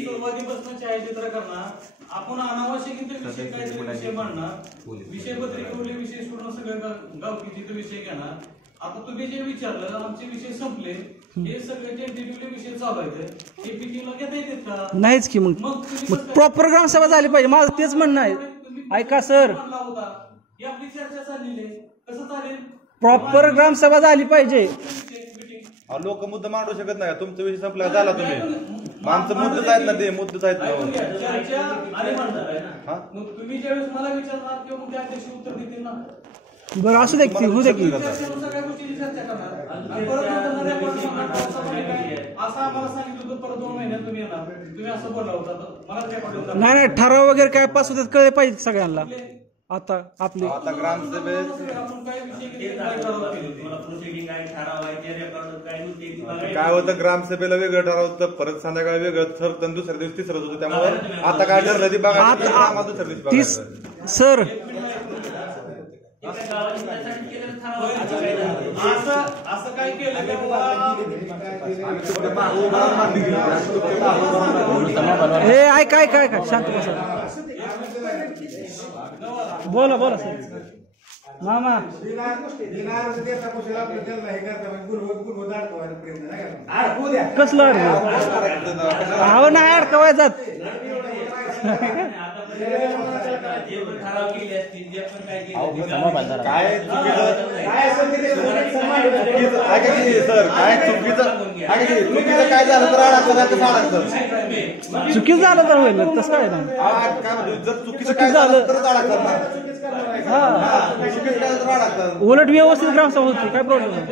सुरुवातीपासून छायाचित्र करणार, आपण अनावश्यक इथे विषय काहीतरी विषय मांडणार, विषय पत्रिकेवरले विषय सोडून सगळं गावकीचे विषय घेणार. आता तुम्ही जे विचारलं, आमचे विषय संपले, हे सगळे टेंटेटिव्हली विषय चालू आहेत, हे पिटिंगला घेता येतात का? नाहीच की. मग प्रॉपर ग्रामसभा झाली पाहिजे, माझं तेच म्हणणं आहे. ऐका सर, ही आपली चर्चा चाललेली आहे, कसं चालेल? प्रॉपर ग्रामसभा झाली पाहिजे. लोक मुद्दा मांडू शकत नाही. तुमचा विषय संपला झाला तुम्ही. आमचं मुद्दाच आहेत ना, ते मुद्दाच आहेत ना. चर्चा आणि म्हणणार आहे ना. मग तुम्ही ज्यावेळेस मला विचारणार किंवा मग ते अध्यक्ष उत्तर देतील ना. बरं असू द्या की, होऊ द्या की. चर्चेवर सगळ्या गोष्टीची चर्चा करणार आणि परत नंतर रेकॉर्ड करणार. असं आम्हाला सांगितलं होतं, परत 2 महिन्यात तुम्ही येणार, तुम्ही असं बोलला होता, तर मला रेकॉर्ड नाही नाही, ठराव वगैरे काय पास होतात कळले पाहिजे सगळ्यांना. आता आपली आता ग्रामसभेत आपण काय विषय घेतले, काय ठराव केले ते. प्रोसिडिंग काय ठराव आहे, ते रेकॉर्ड काय होते ती बघायला. काय होतं, ग्रामसभेला वेगळं ठरवतं, परत संध्याकाळी वेगळं ठरतं, दुसऱ्या दिवशी तिसरंच होतं. त्यामुळे आता काय ठरलं ते बघा, आम्हाला दुसऱ्या दिवशी तीस बघायचं. सर असं काय केलं का हे ऐका ऐका ऐका, शांत बसा. बोला बोला सर. मामा कसलं अडकं नाही अडकवायचं. जे पण ठराव केले असतील, जे पण काय केलं काय चुकीचं ऐका की सर, काय चुकीचं ऐका की, चुकीचं काय झालं तर अडकतं, नाही तर अडकतं. चुकीचं झालं तर होईल, तसं काय नाही. काय म्हणजे जर चुकीचं काय झालं तरच अडकतात ना. हा चुकीचं काय तर अडकतात. उलट व्यवस्थित ग्रामसभा होती, काय प्रॉब्लेम नाही.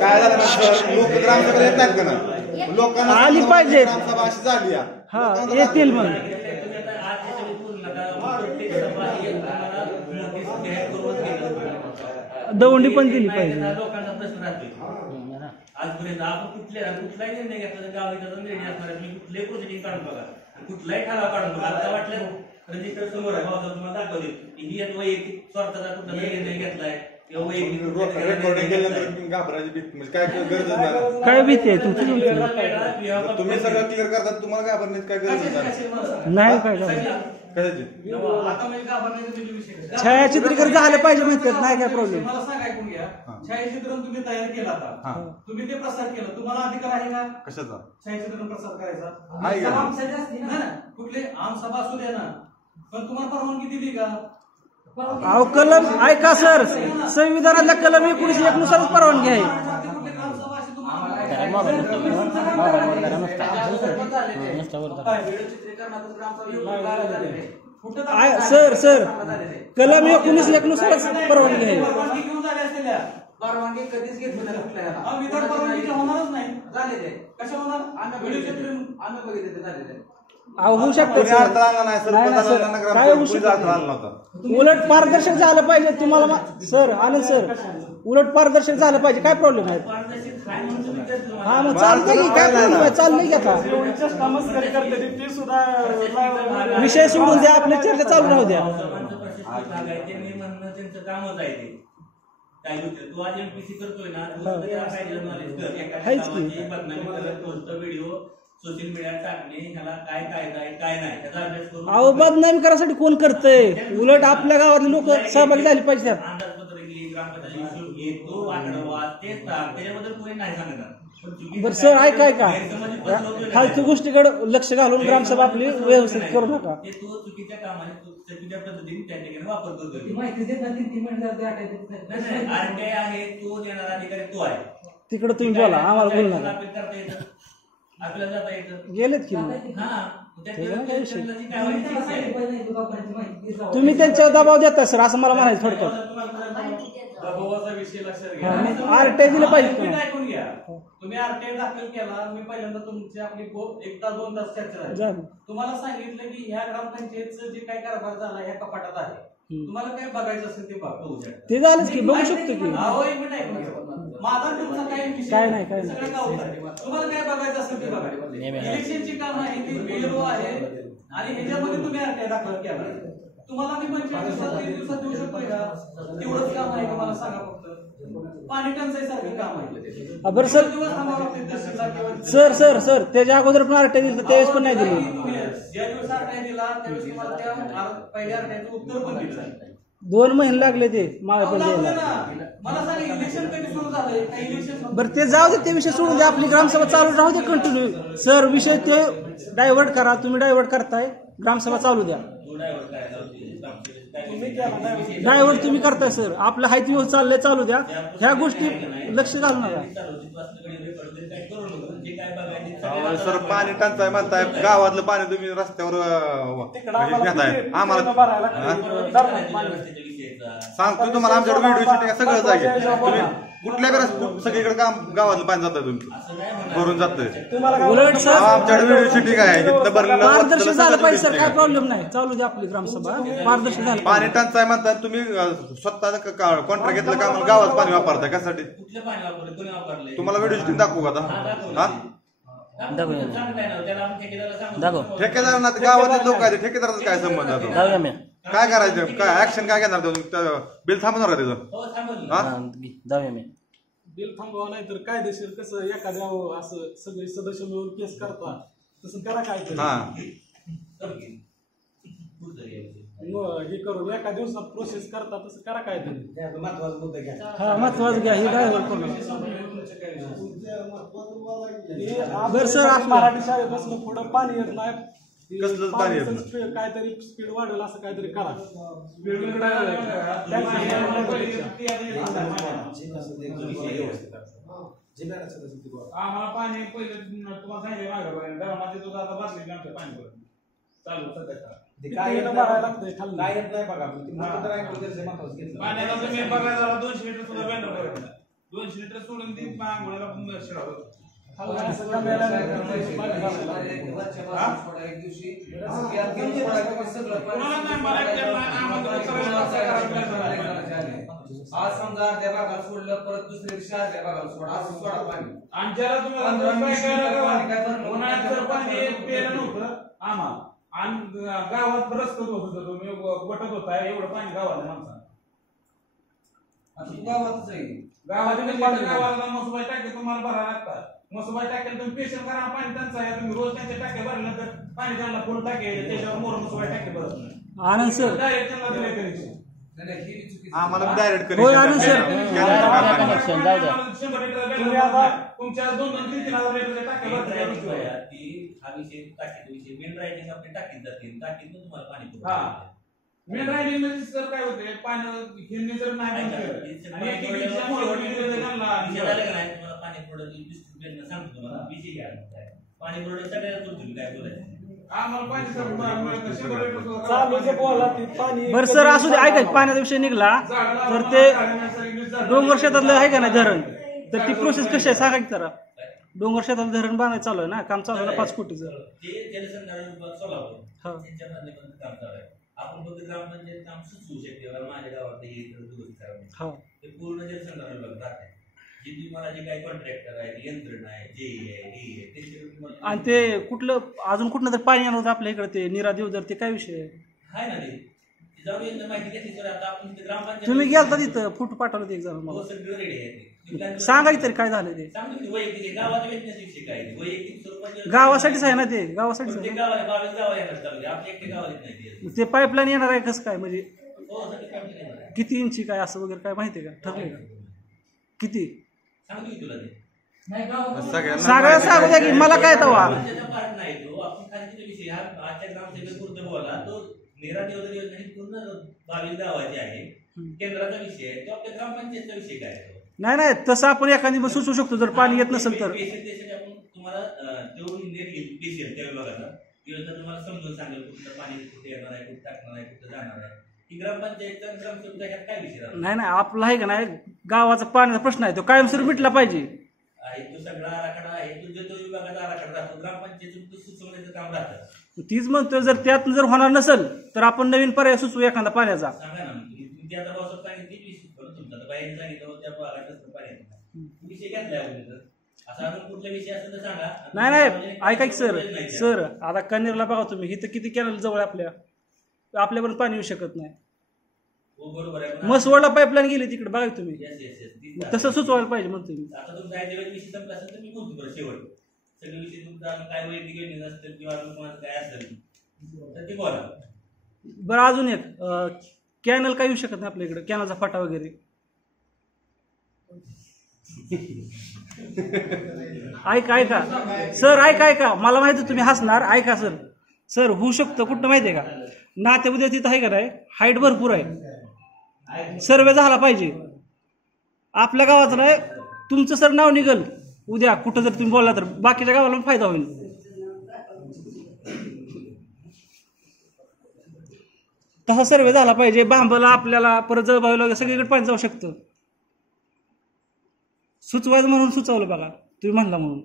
काय झालं सर, लोक ग्रामसभेला येत नाहीत का ना, लोकांना आली पाहिजे. ग्रामसभा अशी झाली आहे. हा येतील मग. दौंडी पण दिली पाहिजे. लोकांचा प्रश्न राहतोय आजपर्यंत. आपण कुठलाही निर्णय घेतला, गावाचा निर्णय असणार, मी कुठल्याही प्रोसिडिंग काढून बघा, कुठलाही ठराव काढून बघा. आता वाटलं रजिस्टर समोर आहे, भाऊ तुम्हाला दाखवते ही वैयक्तिक स्वार्थाचा कुठला निर्णय घेतलाय, रेकॉर्डिंग केल्यानंतर घाबरायची भीती म्हणजे काय गरज नाही. काय भीती आहे तुमची? तुम्ही सगळं क्लिअर करतात, तुम्हाला घाबरण्याची काय गरज नाही काय काय कशाची. आता म्हणजे घाबरण्याचा विषय काय? छायाचित्रीकरण झालं पाहिजे म्हणतात, नाही काय प्रॉब्लेम. मला सांगा, ऐकून घ्या. छायाचित्रण तुम्ही तयार केलं आता, तुम्ही ते प्रसार केलं, तुम्हाला अधिकार आहे का कशाचा छायाचित्रण प्रसार करायचा? आहे का? नाही ना, कुठले आमसभा असू द्या ना, पण तुम्हाला परवानगी दिली का? अहो कलम ऐका सर, संविधानातल्या कलम 19(1) नुसारच परवानगी आहे. कुठले ग्रामसभा अशी तुम्हाला सर सर कलम 19(1) नुसारच परवानगी आहे. परवानगी घेऊन झाले असतील, परवानगी कधीच घेतली नाही कुठल्या विदाउट परवानगी होणारच नाही. झाले ते कशा होणार? आम्ही बघितले ते झालेले. होऊ शकतं कोणी सर. अडथळा आणला नाही, नाही ना सरपंच सर, आणला नाही, काय होऊ कोणीच शकतं? अडथळा आणला नव्हता. उलट पारदर्शक झालं पाहिजे तुम्हाला सर आनंद सर, उलट पारदर्शक झालं पाहिजे. काय प्रॉब्लेम आहे? पारदर्शक आहे म्हणून तुम्ही तेच तुम्हाला- हा मग चालतंय की, काय प्रॉब्लेम आहे? चाललंय की आता नमस्कार करते ते सुद्धा विषय सोडून द्या, आपली चर्चा चालू राहू द्या. सर्वांचं प्रशासकीय भाग आहे, त्यांनी म्हणणं त्यांचं कामच आहे ते. काय होतं, तू आज एमपीसी करतोय ना, तू सुद्धा त्याला काय नॉलेज कर. एखाद्या आहेच की. गावाची बदनामी करत पोस्ट व्हिडिओ सोशल मीडियावर टाकणे, ह्याला काय कायदा आहे काय नाही त्याचा अभ्यास करून अहो बदनामी करायसाठी कोण करतंय? उलट आपल्या गावातले लोक सहभागी झाले पाहिजे त्यात. अंदाजपत्रक घे, ग्रामपंचायत हिशोब घे, तो आकडवा तेच टाक, त्याच्याबद्दल कोणी नाही सांगणार. पण चुकीचं बरं सर काय- ऐका गैरसमज पसरवतोय ना फालतू गोष्टीकडे लक्ष घालून ग्रामसभा आपली व्यवस्थित करू नका. ते तो चुकीच्या कामाने चुकीच्या पद्धतीने त्या ठिकाणी वापर करतोय. माहिती देत नाही 3 मिनिटात नाही, आरटीआय आहे, तो देणारा अधिकारी तो आहे. तिकडे तुम्ही बोला, आम्हाला बोलू नका. अपील करता येतं, आपल्याला जाता येतं. गेलेत की मग. हा, त्याला काय विषय? त्याची काय व्हायची इच्छा आहे? तुम्ही त्यांच्यावर दबाव देता सर, असं मला म्हणायचं थोडक्यात. दबावाचा विषय लक्षात हा, घ्या. मग आरटीआय दिलं पाहिजे तुम्ही तुम्हाला. ऐकून घ्या. तुम्ही आरटीआय दाखल केला, मी पहिल्यांदा तुमची आपली 1 तास 2 तास चर्चा झाली. झालं. तुम्हाला सांगितलं की ह्या ग्रामपंचायतचं जे काय कारभार झाला ह्या कपाटात आहे. तुम्हाला काय बघायचं असेल ते बघू शकता. ते झालंच की, बघू शकतो की. अहो, एक मिनिट ऐकून घ्या. माझा तुमचा काही विषय काय नाही, काय नाही. सगळं गावात आहे. तुम्हाला काय बघायचं असेल ते बघा. इलेक्शनची काम आहे ती BLO आहे आणि ह्याच्यामध्ये तुम्ही आरटीआय दाखल केला. तुम्हाला मी 25 दिवसात 30 दिवसात देऊ शकतोय का? तेवढंच काम आहे का मला सांगा फक्त. पाणी टंचाई सारखं काम आहे. बरं सर. दिवस थांबावं लागतं तहसीलला किंवा- सर त्याच्या अगोदर पण आरटीआय दिलं तर त्यावेळेस पण नाही दिली. ज्या दिवस आरटीआय दिला त्यावेळेस तुम्हाला त्या पहिल्या आरटीआयचं उत्तर पण दिलं. 2 महिने लागले ते मला पण अहो, द्यायला. लागलं ना. मला सांगा इलेक्शन कधी सुरू झालंय? काही इलेक्शन बरं ते जाऊ दे, ते विषय सोडून द्या. आपली ग्रामसभा चालू राहू दे कंटिन्यू. सर विषय ते डायव्हर्ट करा, तुम्ही डायव्हर्ट करताय. ग्रामसभा चालू द्या. तो driver काय लावतो, ग्रामसेवक काय तुम्ही केला नाही. डायव्हर्ट तुम्ही करताय सर. आपलं हायती व्यवस्था चाललंय, चालू द्या. ह्या गोष्टी लक्ष घालू नका. सर पाणी टंचाई म्हणताय, गावातलं पाणी तुम्ही रस्त्यावर तिकडं आम्हाला घेताय. किती- आम्हाला किती भरायला लागतं? धरणात पाणी. सांगतो तुम्हाला, आमच्याकडे व्हिडिओ शूटिंग सगळं जागे. तुम्ही कुठल्या सगळीकडे काम गावातलं पाणी जातंय तुमचं भरून जातंय. तुम्हाला उलट सर आमच्याकडे व्हिडिओ शूटिंग आहे, जिथं भरलेलं पारदर्शक वस्त्र झालं पाहिजे सर, सगळं काय दिसतंय. प्रॉब्लेम नाही. चालू द्या आपली ग्रामसभा, पारदर्शक झालं पाणी पाहिजे. टंचाई म्हणतात तुम्ही स्वतः कॉन्ट्रॅक्ट घेतलं का गावात पाणी वापरताय कशासाठी? कुठलं पाणी वापरलं, कोणी वापरलंय? तुम्हाला व्हिडिओ शूटिंग दाखवू का आता? हा? ठेकेदार ना गावातले लोक आहेत, ठेकेदाराचा काय संबंध आहे तो? काय करायचं, काय ऍक्शन काय घेणार बिल थांबवणार का त्याचं? हा? बिल थांबवा नाही तर कायदेशीर कसं एखाद्या असं सगळे सदस्य मिळून केस करतात तसं करा काय तरी. हे करून एका दिवसात प्रोसेस करतात तसं करा काय तरी. महत्वाचा मुद्दा घ्या. हा महत्वाचं घ्या, हे काय करू बरं सर, आपलं- मराठी शाळेपासून पुढं पाणी येत नाही. कसलंच पाणी येत नाही. स्पीड काहीतरी स्पीड वाढेल असं काहीतरी करा. आम्हाला पाणी पहिले तुम्हाला सांगितलं मागं धर्माचे तो आता बातमी आमच्या पाणी चालू सध्या. काय भरायला लागतंय खाली. काय येत नाही बघा. ती मुलं तर ऐकलं तरी महत्वाचं घेतलं. पाण्याला तुम्ही बघायला 200 लिटर सुद्धा बँड करायचं. 200 लिटर सोडून ती आंघोळीला पण शिरावं. असं कमी पाणी घालायला. एक दिवशी सगळं कोणाला नाही मला एकट्याला आम्हाला सगळ्यांना आज समजा अर्ध्या भागाला सोडलं, परत दुसऱ्या दिवशी अर्ध्या भागाला सोडा, असं सोडा पाणी. आणि ज्याला तुम्हाला उन्हाळ्यात जर पाणी प्यायला नव्हतं आम्हाला आणि गावात रस्त होत होतं, तुम्ही वटत होता एवढं पाणी गावाला माणसाला. असं गावातच आहे. गावाला मसुबाई टाके तुम्हाला भरायला लागतात. मसुबाई टाक्याला तुम्ही पेशंट करा, पाणी त्यांचा आहे. तुम्ही रोज त्यांच्या टाके भरल्यानंतर पाणी त्यांना फुल टाके त्याच्यावर मोर मसुबाई टाके भरत नाही. आनंद सर डायरेक्ट त्यांना दिले कनेक्शन. नाही, ही बी चुकीचं. आम्हाला डायरेक्ट होय, आनंद सर. तुमच्या 2-3 हजार लिटरच्या टाक्या भरतात. हा विषय टाकीचा विषय मेन रायटिंग आपली टाकीत जाते, टाकीतून तुम्हाला पाणी पुरवठा हा. होते. मेन रायडिंग म्हणजे सर काय होते, पाणी हिंदी जर नाही ऐका, म्हणलं विषय आणि एक एकीच्या मुळे विषय झाला का नाही, तुम्हाला पाणी पुरवठा डिस्ट्रिक्ट सांगतो तुम्हाला विषय घ्या. पाणी पुरवठा सगळ्याला तुम्ही काय बोलायचं आम्हाला पाणी सर 100 लिटर चालू जे बोला ती पाणी. बरं सर, असू दे. ऐका, पाण्याचा विषय निघला तर ते डोंगर शेतातलं आहे का नाही धरण, तर ती प्रोसेस कशी आहे सांगा की जरा. डोंगर शेतात धरण बांधायचं चालू आहे ना, काम चालू आहे 5 कोटीचं. ते जलसंधारण विभाग सोलापूर हा. त्यांच्या माध्यमातून काम चालू आहे. आपण फक्त ग्रामपंचायत काम सुचवू शकते बाबा माझ्या गावात हे दुरुस्त करावं. हा. ते पूर्ण जलसंधारण विभाग राहते. जी तुम्हाला जे काही कॉन्ट्रॅक्टर आहे, यंत्रणा आहे, जे आहे त्यांच्याकडे तुम्हाला आणि ते कुठलं अजून कुठलं तर पाणी आणत आपल्या इकडे ते नीरा देवधर, ते काय विषय आहे? आहे ना ते जाऊन एकदा माहिती घेतली तर आता आपण तिथे ग्रामपंचायत तुम्ही गेलता तिथं, फोटो पाठवलं ते एक जण मला. सगळं रेडी आहे ते. सांगा की तरी काय झालं ते. सांगतो की वैयक्तिक गावाच्या व्यक्तीच्या विषय काय आहे. वैयक्तिक स्वरूपात गावासाठीच आहे ना ते, गावासाठीच आहे प्रत्येक ना. गावाला 22 गाव येणार चालू आपल्या एकटे गावात येत नाही ते. ते पाईपलाईन येणार आहे कसं काय, म्हणजे हो साठी काम येणार आहे. किती इंची काय असं वगैरे काय माहिती आहे का, ठरलंय का किती? सांगतो की तुला ते सगळ्या सांगू द्या की मला काय तवा. त्याचा पार्ट नाही तो आपण खालच्या विषय हा आजच्या ग्रामसेवक पुरतं बोला तो निरा नियोजन योजना ही पूर्ण 22 गावाची आहे. केंद्राचा विषय आहे तो आपल्या ग्रामपंचायतचा विषय काय आहे. नाही तसं आपण एखादी मग सुचवू शकतो जर पाणी येत नसेल तर. त्यासाठी आपण तुम्हाला जो पेशंट त्या विभागाचा योजना तुम्हाला समजून सांगेल कुठलं पाणी कुठे येणार आहे, कुठे टाकणार आहे, कुठे जाणार आहे. ही ग्रामपंचायतचा ग्रामसेवकचा ह्यात काय विषय राहतो. नाही आपला आहे का नाही, गावाचा पाण्याचा प्रश्न आहे तो कायमस्वरूपी मिटला पाहिजे. आहे तो सगळा आराखडा आहे तो विभागाचा आराखडा राहतो. ग्रामपंचायत सुचवण्याचं काम राहतं. तीच म्हणतो जर त्यात जर होणार नसेल तर आपण नवीन पर्याय सुचवू एखादा पाण्याचा. सांगा ना तुम्ही आता पावसात सांगितलं विषय करून तुमचा तर बाहेर सांगितलं त्या भागात पाणी विषय घेतलाय असा अजून कुठला विषय असेल तर सांगा. नाही ऐका की सर आता कनेरला बघा तुम्ही, इथं किती कॅनल जवळ आपल्यापर्यंत पाणी येऊ शकत नाही. हो बरोबर आहे. मसवडला पाईपलाईन गेली तिकडे बघा तुम्ही, येस तसं सुचवायला पाहिजे म्हणतो मी. आता तुमचा आयत्या विषय संपला असेल तर मी बोलतो बरं शेवट सगळे विषय तुमचा काय वैयक्तिक योजना असतील किंवा अजून कोणाचं काय असेल तर ते बोला. बरं अजून एक कॅनल काय येऊ शकत नाही आपल्या इकडे, कॅनलचा फाटा वगैरे. ऐका सर ऐका मला माहिती तुम्ही हसणार. ऐका सर होऊ शकतं कुठं माहितीये का, नाते उद्या तिथं आहे का नाही, हाईट भरपूर आहे, सर्वे झाला पाहिजे आपल्या गावाचं. नाही तुमचं सर नाव निघल उद्या कुठं जर तुम्ही बोलला तर बाकीच्या गावाला फायदा होईल. तसा सर्वे झाला पाहिजे. बांबला आपल्याला परत जळबावीला वगैरे सगळीकडे पाणी जाऊ शकतं. सुचवायचं म्हणून सुचवलं बघा तुम्ही म्हणला म्हणून.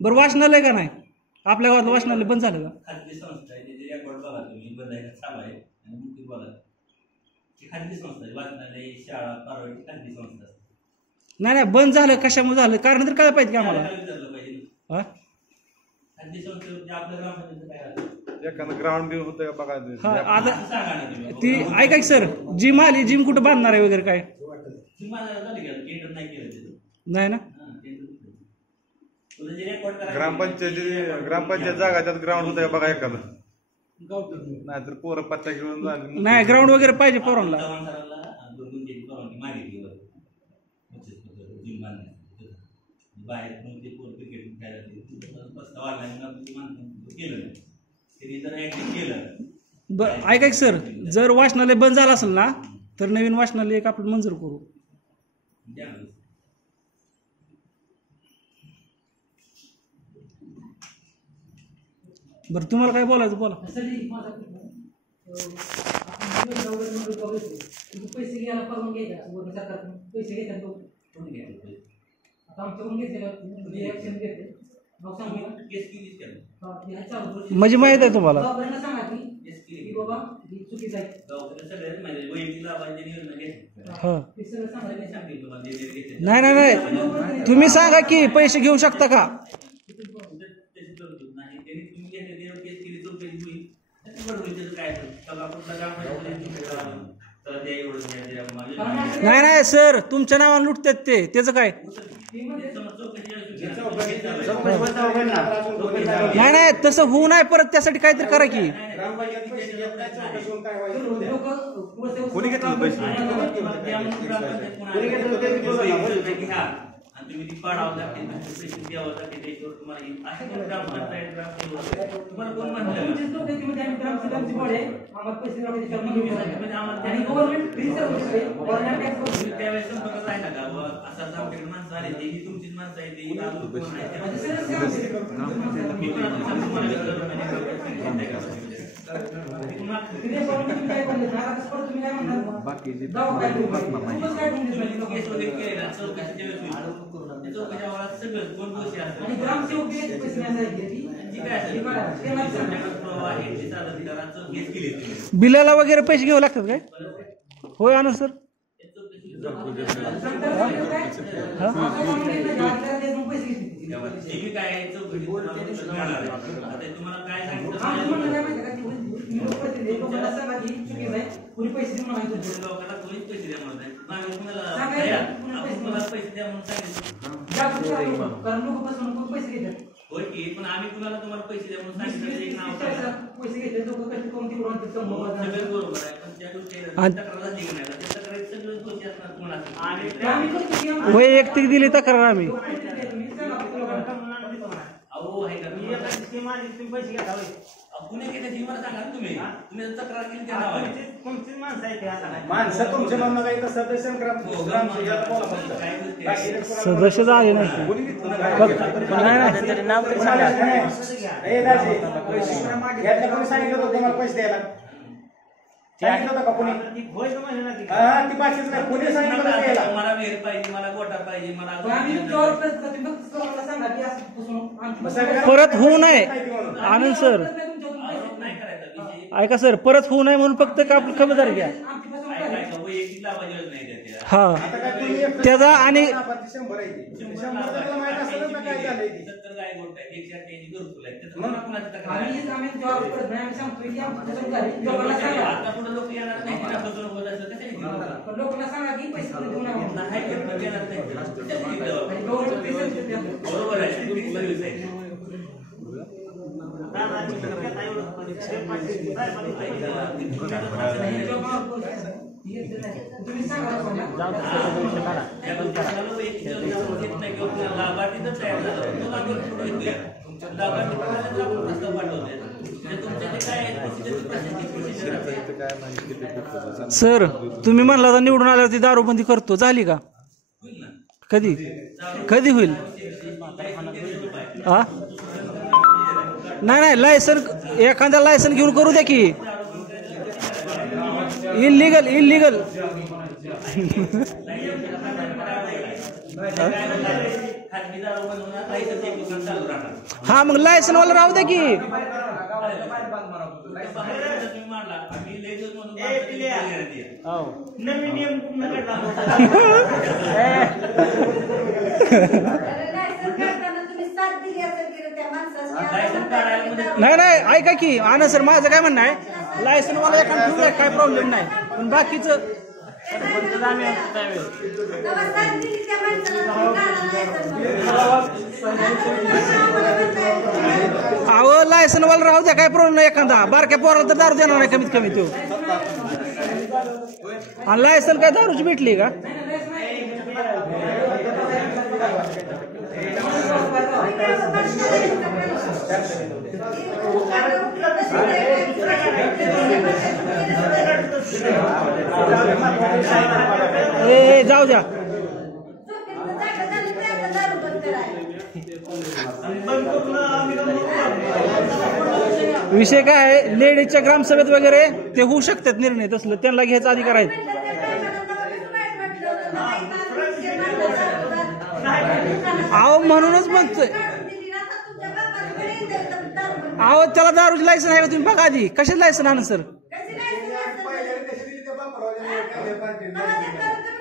बरं वाचनालय का नाही आपल्या गावात, वाचनालय बंद झालं का? खाजगी संस्था आहे त्याचे रेकॉर्ड बघा तुम्ही बंदायला चालू आहे आणि मुक्ती बघा ती खाजगी संस्था आहे. वाचनालय शाळा परवडी खाजगी संस्था असते. नाही बंद झालं कशामुळे झालं कारण तर काय पाहिजे की आम्हाला. विचारलं पाहिजे खाजगी संस्थेवरती आपल्या ग्रामपंचायत काय राहतं एखादं ग्राउंड बिल होतं का बघा. आता सांगा ना तुम्ही. ती ऐका की सर जिम आली, जिम कुठं बांधणार आहे वगैरे काय टेंडर नाही केलं त्याचं नाही ना. ग्रामपंचायत जागा त्यात ग्राउंड होतं का बघा एखादं. नाहीतर पोरं पत्ता घेऊन झाली नाही ग्राउंड वगैरे पाहिजे पोरांना. बाहेर क्रिकेट खेळायला केलं त्यांनी जर ऍक्टिव्ह केलं. बरं ऐका की सर जर वाचनालय बंद झालं असेल ना तर नवीन वाचनालय एक आपण मंजूर करू. बरं तुम्हाला काय बोलायचं बोला. पैसे घ्यायला परवानगी घ्यायचा सरकारकडून पैसे घेतात तो आता आमच्याकडून घेतलेलं ऍक्शन घेते म्हणजे माहित आहे तुम्हाला. सांगा की बाबा चुकीचं आहे. नाही तुम्ही सांगा की पैसे घेऊ शकता का. नाही सर तुमच्या नावाने लुटतात ते त्याचं काय. नाही तसं होऊ नाही परत त्यासाठी काहीतरी करा की. कोणी घेतलं पैसे तुम्ही ती पाडावं लागते पैसे द्यावं लागते त्याच्यावर तुम्हाला कोण त्यावेळेस संपर्क आहे ना का असं आमच्याकडे माणसं आले ते तुमचीच माणसं आहे ते बाकी आमची योग्य पैसे नाही सांगितले ती. जी काय असेल, तुमच्याकडे प्रवाह आहे, ते चालत करायचं, केस केली तुम्ही. बिलाला वगैरे पैसे घ्यावे लागतात काय? होय आनंद सर. जी काय आहे, चौकशी तुम्हाला मिळणार आहे. आता तुम्हाला काय सांगितलं कोणी पैसे देऊन लोकांना कोणीच पैसे द्या म्हणत नाही. मागे कुणाला पैसे द्या म्हणून सांगितलं कारण लोक फसवणूक पैसे घेतात. होय की, पण आम्ही कुणाला तुम्हाला पैसे द्या म्हणून सांगितलं एक नाव पैसे घेतात लोक कष्ट करून सगळं बरोबर आहे, पण त्या गोष्टी तक्रार झाली की नाही, त्या तक्रारीत सगळं दोषी असणार कोणाचं. वैयक्तिक दिली तक्रार आम्ही. अहो आहे का पैसे घ्या कुणी केले ती मला सांगा ना तुम्ही तक्रार केली त्या नावाने. माणसं तुमच्या म्हणणं काही तसं ते संक्रांत सदस्य झाले नाही. सांगितलं होतं तुम्हाला पैसे द्यायला सांगितलं होतं का कोणी? ती भाषेच नाही, कोणी सांगितलं होतं द्यायला? मला वेर पाहिजे, मला गोटा पाहिजे, मला परत होऊ नये आनंद सर. नाही करायचा विषय. ऐका सर, परत होऊ नये म्हणून फक्त आपली खबरदारी घ्या. वैयक्तिक लाभाची योजना आहे त्या. हा त्याचा आणि 100 आहे ती. 100 त्याला माहित असेल ना काय झालंय ती. 70 गाय गोट आहे, 188 घरकुल आहे, त्याचं मला कुणाची तक्रार आहे? आता पुढे लोक येणार नाही की आपण जर बोलायचं कशाने घेऊ? लोकांना सांगा की पैसे देऊ नका. नाही पण येणार नाही. बरोबर आहे, तुम्ही सर्व्हिस आहे. सर तुम्ही म्हणला होता निवडून आल्यावर ती दारूबंदी करतो, झाली का? कधी कधी होईल? हा नाही लायसन, एखाद्या लायसन घेऊन करू द्या की. इलिगल हा मग लायसन वाला राहू द्या की. नाही ऐका की आनंद सर, माझं काय म्हणणं आहे, लायसन वाला एखादं ठेवूया, काय प्रॉब्लेम नाही, पण बाकीचं अहो लायसन वाला राहू द्या, काय प्रॉब्लेम नाही. एखादा बारक्या पोराला तर दारू देणार नाही कमीत कमी तो. आणि लायसन काय दारूची भेटली का? ए जाऊ द्या. विषय काय आहे, लेडीजच्या ग्रामसभेत वगैरे ते होऊ शकतात निर्णय, तसलं त्यांना घ्यायचा अधिकार आहे. अहो म्हणूनच म्हणतोय, अहो त्याला दारूची लायसन आहे का? तुम्ही बघा आधी कशाच लायसन आणा सर,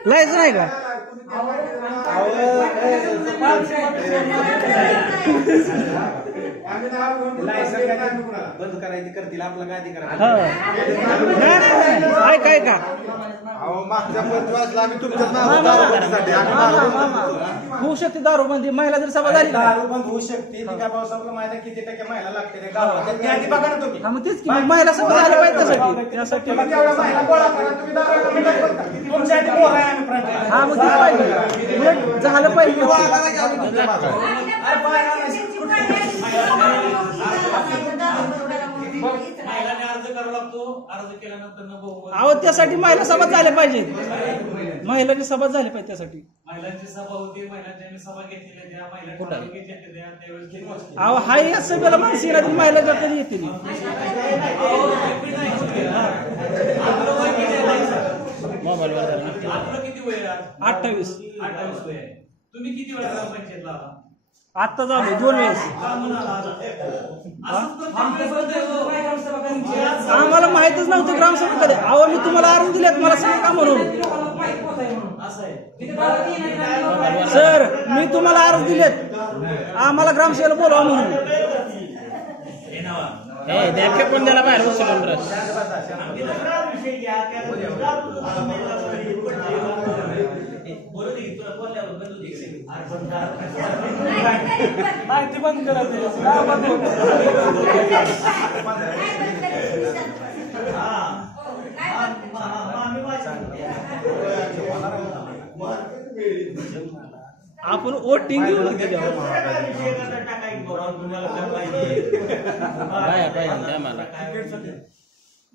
लायसन आहे का? बंद करायची करतील, आपलं काय अधिकार? ऐका होऊ शकते दारूबंदी, महिला जर सभा झाली दारू बंद होऊ शकते. ती काय पावसाला माहिती किती टक्के महिला लागते त्या गावात, ते आधी बघा ना तुम्ही. मग तेच की महिला सभा झाली पाहिजे त्यासाठी. तुम्ही तेवढ्या महिला गोळा करा, तुम्ही दारू तुमच्या आधी मोह आहे आम्ही प्रयत्न. हा मग तेच पाहिजे, उलट झालं पाहिजे. अर्ज करावा लागतो, अर्ज केल्यानंतर अहो त्यासाठी महिला सभा झाल्या पाहिजे, महिलांची सभा झाली पाहिजे. त्यासाठी महिलांची सभा होती, महिलांच्या सभा घेतलेल्या त्या महिला त्यावेळेस अहो हाय या सगळ्याला माणसं येणार, महिला जर कधी येते आपलं किती वय आहे? 28 28 वय आहे. तुम्ही किती वेळा ग्रामपंचायतला आला? आत्ता झालो 2 वेळेस. आम्हाला माहितच नव्हतं ग्रामसभा कधी. अहो मी तुम्हाला अर्ज दिलेत मला सांगा का म्हणून. सर मी तुम्हाला अर्ज दिलेत आम्हाला ग्रामसेवक बोलावा म्हणून. फेकून द्यायला बाहेर माहिती बंद करा आपण वोटिंग घेऊ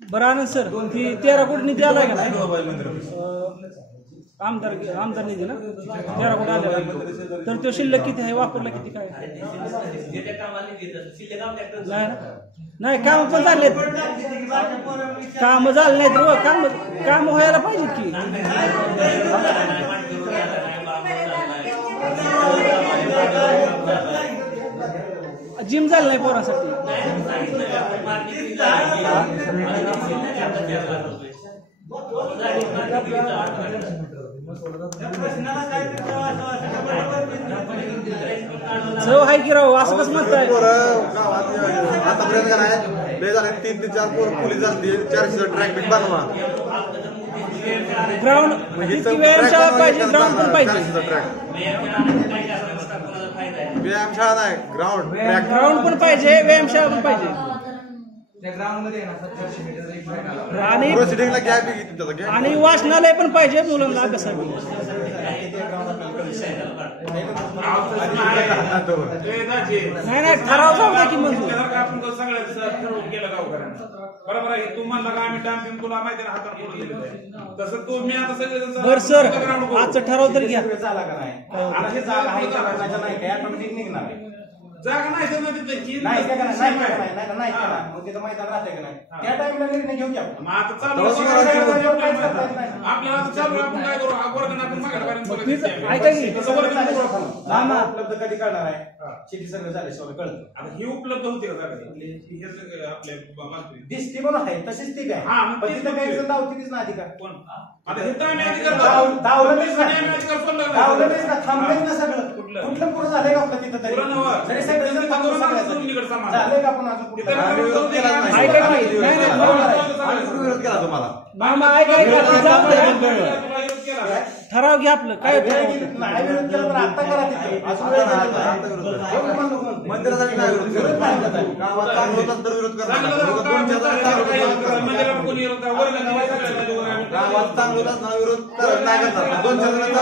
बरं आनंद सर ती 13 कोटी निधी आलाय का नाही आमदार निधी ना 13 कोटी आला तर तो शिल्लक किती आहे वापरला किती काय नाही काम पण झालेत काम झाले नाहीत काम व्हायला पाहिजेत की जिम झालं नाही पोरांसाठी चव आहे की राव असं कसं म्हणताय आतापर्यंत काय नाही लय झाले 3 ते 4 पोलीस झाले 400 ट्रॅक बीट बनवा ग्राउंड व्यायामशाळा पाहिजे ग्राउंड पण पाहिजे व्यायामशाळा नाही ग्राउंड पण पाहिजे व्यायामशाळा पण पाहिजे आणि वाचनालय पण पाहिजे मुलांना अभ्यासाठी नाही ठराव जाऊ द्या की मंजूर आपण सगळ्यात ठरवून केलं गावकऱ्यांना बरोबर आहे. तू म्हणला का आम्ही डॅम्पिंग तुला माहिती ना हातात करून दिलेलं तसं तू मी आता सगळे बर सर आजचा ठराव तर घ्या जागा नाही सर मग तिथं आता चालू आपल्याला चालू आपण काय करू आपण मागायला ऐका की उपलब्ध कधी करणार आहे शेती सर्व झाल्याशिवाय कळत आता ही उपलब्ध होती का जागा आपल्या दिसते पण आहे तशीच ती काय पण तिथं काही दावतीच ना अधिकार कोण आता हे तर आम्ही अधिकार थांबलेच ना सगळं कुठलं पुरं झालंय का आपलं तिथं तरी झालंय का आपण मामा ऐका ठराव घ्या आपलं काय नाही विरोध केला तर आता करा मंदिरासाठी नाही विरोध गावात चांगलं होतं ना विरोध करत नाही करतात 2 विरोध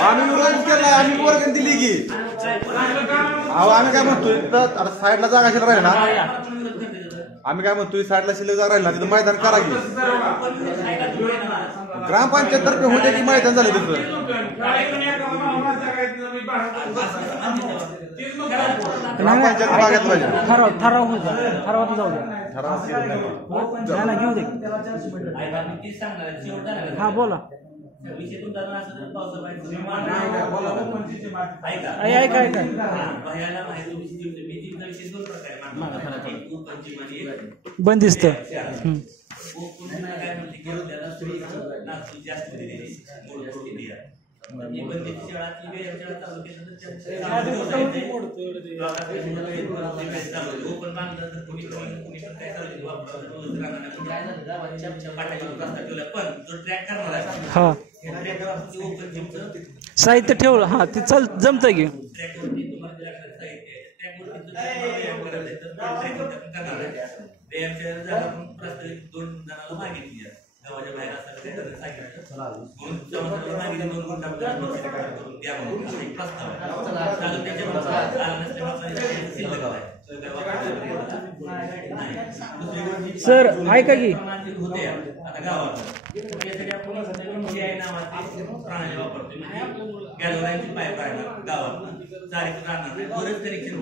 आम्ही विरोध केला आम्ही वर्ग दिली की अहो आम्ही काय म्हणतोय आता साईडला जागा शिल्लक राहील ना आम्ही काय म्हणतोय साईडला शिल्लक जागा राहील ना तिथं मैदान करा की ग्रामपंचायत तर्फे होते की मैदान झाले तिथं ग्रामपंचायत बागेत पाहिजे ठराव होऊ द्या ठरावात जाऊ द्या घेऊ दे हा बोला ऐका बंदिस्त हा साहित्य ठेवलं हा ते चल जमतंय की गावाच्या बाहेर असताना सर ऐका की आता गावात प्रणाली वापरतो गॅलरांची पाईप राहणार गावात चारीत राहणार नाही बरेच कनेक्शन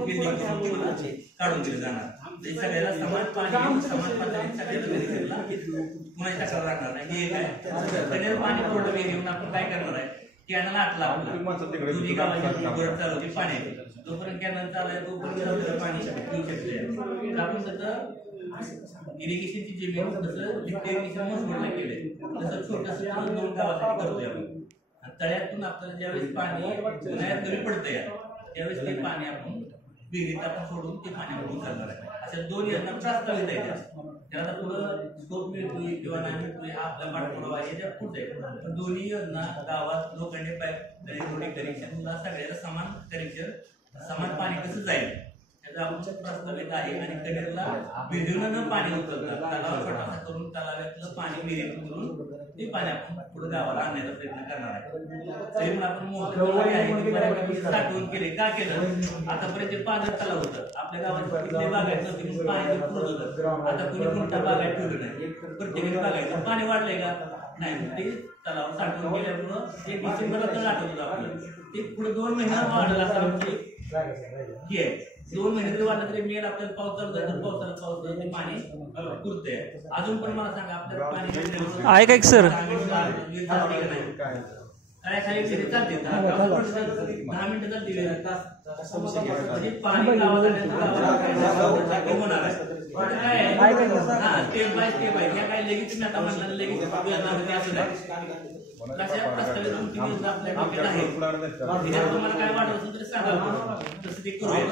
काढून दिलं जाणार ते सगळ्याला समान पाणी समान पातळीत सगळ्याला कनेक्शनला कुणाची तक्रार राहणार नाही. हे काय कनेर पाणी पुरवठा घेऊन आपण काय करणार आहे, कॅनल आटला आपला दोन्ही गावाची बोर्ड चालू होती पाण्याची, जोपर्यंत कॅनल चालू आहे तोपर्यंत पाणी येऊ शकते. आपण तसं इरिगेशनची जमीन तसं लिफ्ट इरिगेशन मोठमोठ्या केले, तसं छोटंसं 2 गावासाठी करतोय आपण. आणि तळ्यातून आपल्याला ज्यावेळेस पाणी उन्हाळ्यात कमी पडतंय त्यावेळेस ते पाणी आपण विहिरीत आपण सोडून ते पाणी आपण करणार आहे. अशा 2 योजना प्रस्तावित आहेत. त्याला पुढं स्कोप मिळतोय किंवा नाही मिळतोय हा आपला पाठपुरावा आहे, त्या पुढे आहे. दोन्ही योजना गावात लोखंडी पाईप कनेक्शन सगळ्याला समान कनेक्शन समान पाणी कसं जाईल त्याचा आपण प्रस्तावित आहे. आणि कनेरला विहिरीनं न पाणी उचलतात तलाव छोटासा करून तलावातलं पाणी विहिरीत उचलून ते पाणी आपण पुढे गावाला आणण्याचा प्रयत्न करणार आहे. तरी पण आपण मोठं साठवून केले का केलं, आतापर्यंत पाण्यात तलाव होतं आपल्या गावात कुठले बागायत नव्हते पाणी पुरत होतं. आता कुणी कोणता बागायत ठेवलं नाही, प्रत्येकाने बागायचं पाणी वाढलंय का नाही, ते तलाव साठवून गेल्यामुळं 1 डिसेंबरला तळ आठवत होतं आपलं, ते पुढे 2 महिना वाढलं असं आमची ही आहे. 2 महिने जरी वाटलं तरी मेल आपल्याला पाऊस चालू आहे तर पाऊस ते पाणी पुरतंय. अजून पण मला सांगा आपल्याला पाणी ऐका की सर खाली चालते 10 मिनिटं चालते म्हणजे पाणी गावाला होणार आहे. स्टेप बाय स्टेप आहे, या काय लगेच तुम्ही आता म्हणलं लगेच असं नाही. कशा प्रस्तावित 2-3 योजना आपल्या डोक्यात आहे, तुम्हाला काय वाटत असेल तरी सांगा, तसं ते करूया.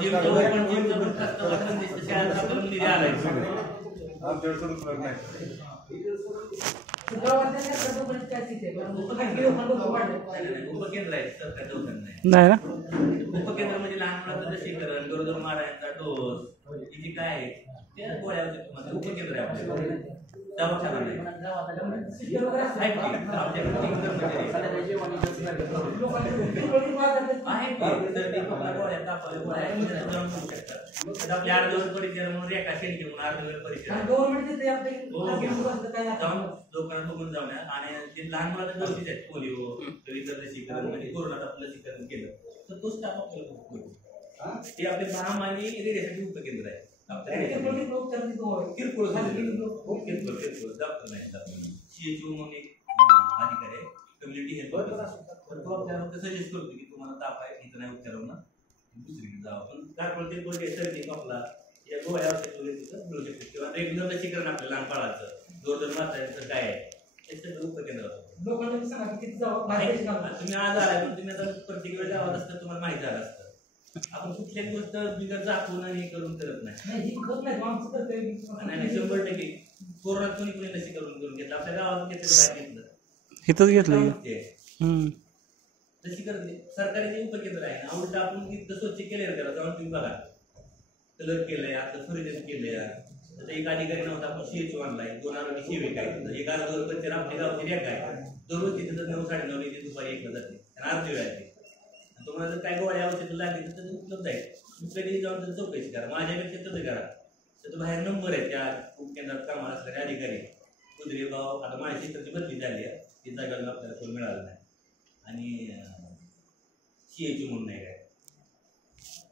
जिमचा पण प्रस्ताव आपल्याला निधी आलाय. उपकेंद्र आहे सरकारचं उपकेंद्र नाही ना. उपकेंद्र म्हणजे लहान मुलांचं लसीकरण गरोदर मारायचा डोस ही काय आहे त्या गोळ्या तुम्हाला उपकेंद्र आहे आपल्याला दवाखाना नाही आपल्या 8 दिवस परिचय म्हणून रेखा शेण घेऊन 8 दिवस परिचय लोकांना बघून जाऊन आणि जे लहान मुलांना डोसेस आहेत पोलिओ इतर लसीकरण म्हणजे कोरोनाचं आपलं लसीकरण केलं तर तो स्टाफ आपल्याला ते आपले 10 महिने रेडिओसाठी उपकेंद्र आहे. किरकोळ डॉक्टर नाही CHO म्हणून एक अधिकारी आहे कम्युनिटी हेल्थ ऑफिसर, तो आपल्याला सजेस्ट करतो की तुम्हाला ताप आहे इथं नाही उपचार होणार दुसरीकडे जावं. पण किरकोळ सर्दी कपला या गोळ्या औषध वगैरे तिथं मिळू शकते किंवा रेग्युलर लसीकरण आपल्या लहान बाळाचं जोरदार माताचं काय आहे ते सगळं उपकेंद्र तुम्ही आज आलाय पण तुम्ही आता प्रत्येक वेळेस गावात असतं तुम्हाला माहिती झालं असतं. आपण कुठल्याच गोष्ट बिगर दाखवून आणि करून करत नाही. 100% कोरोनात कोणी लसीकरण घेतलं आपल्या गावात घेतलं इथंच घेतलं लसीकरण सरकारी जे उपकेंद्र आहे ना आवडतं आपण तिथं स्वच्छ केलंय त्याला जाऊन तुम्ही बघा कलर केलंय आता फ्रीजन केलंय. एक अधिकारी नव्हता आपण CHO आणलाय 2 आरोग्य सेविक आहे एक आरोग्य आपल्या गावची रेखा आहे दररोज तिथे 9-9:30 येते दुपारी 1ला जाते आणि अर्धी वेळ आहे. तुम्हाला जर काय गोळ्या औषध लागली तर उपलब्ध आहे दुसऱ्या जाऊन तर चौकशी करा माझ्यापेक्षा तसं करा तर बाहेर नंबर आहे त्या उपकेंद्रात कामाला असणारे अधिकारी कुदरे गाव आता माझ्या क्षेत्राची बदली झाली आहे ती जागा आपल्याला कोण मिळालं नाही आणि CHO म्हणून नाही काय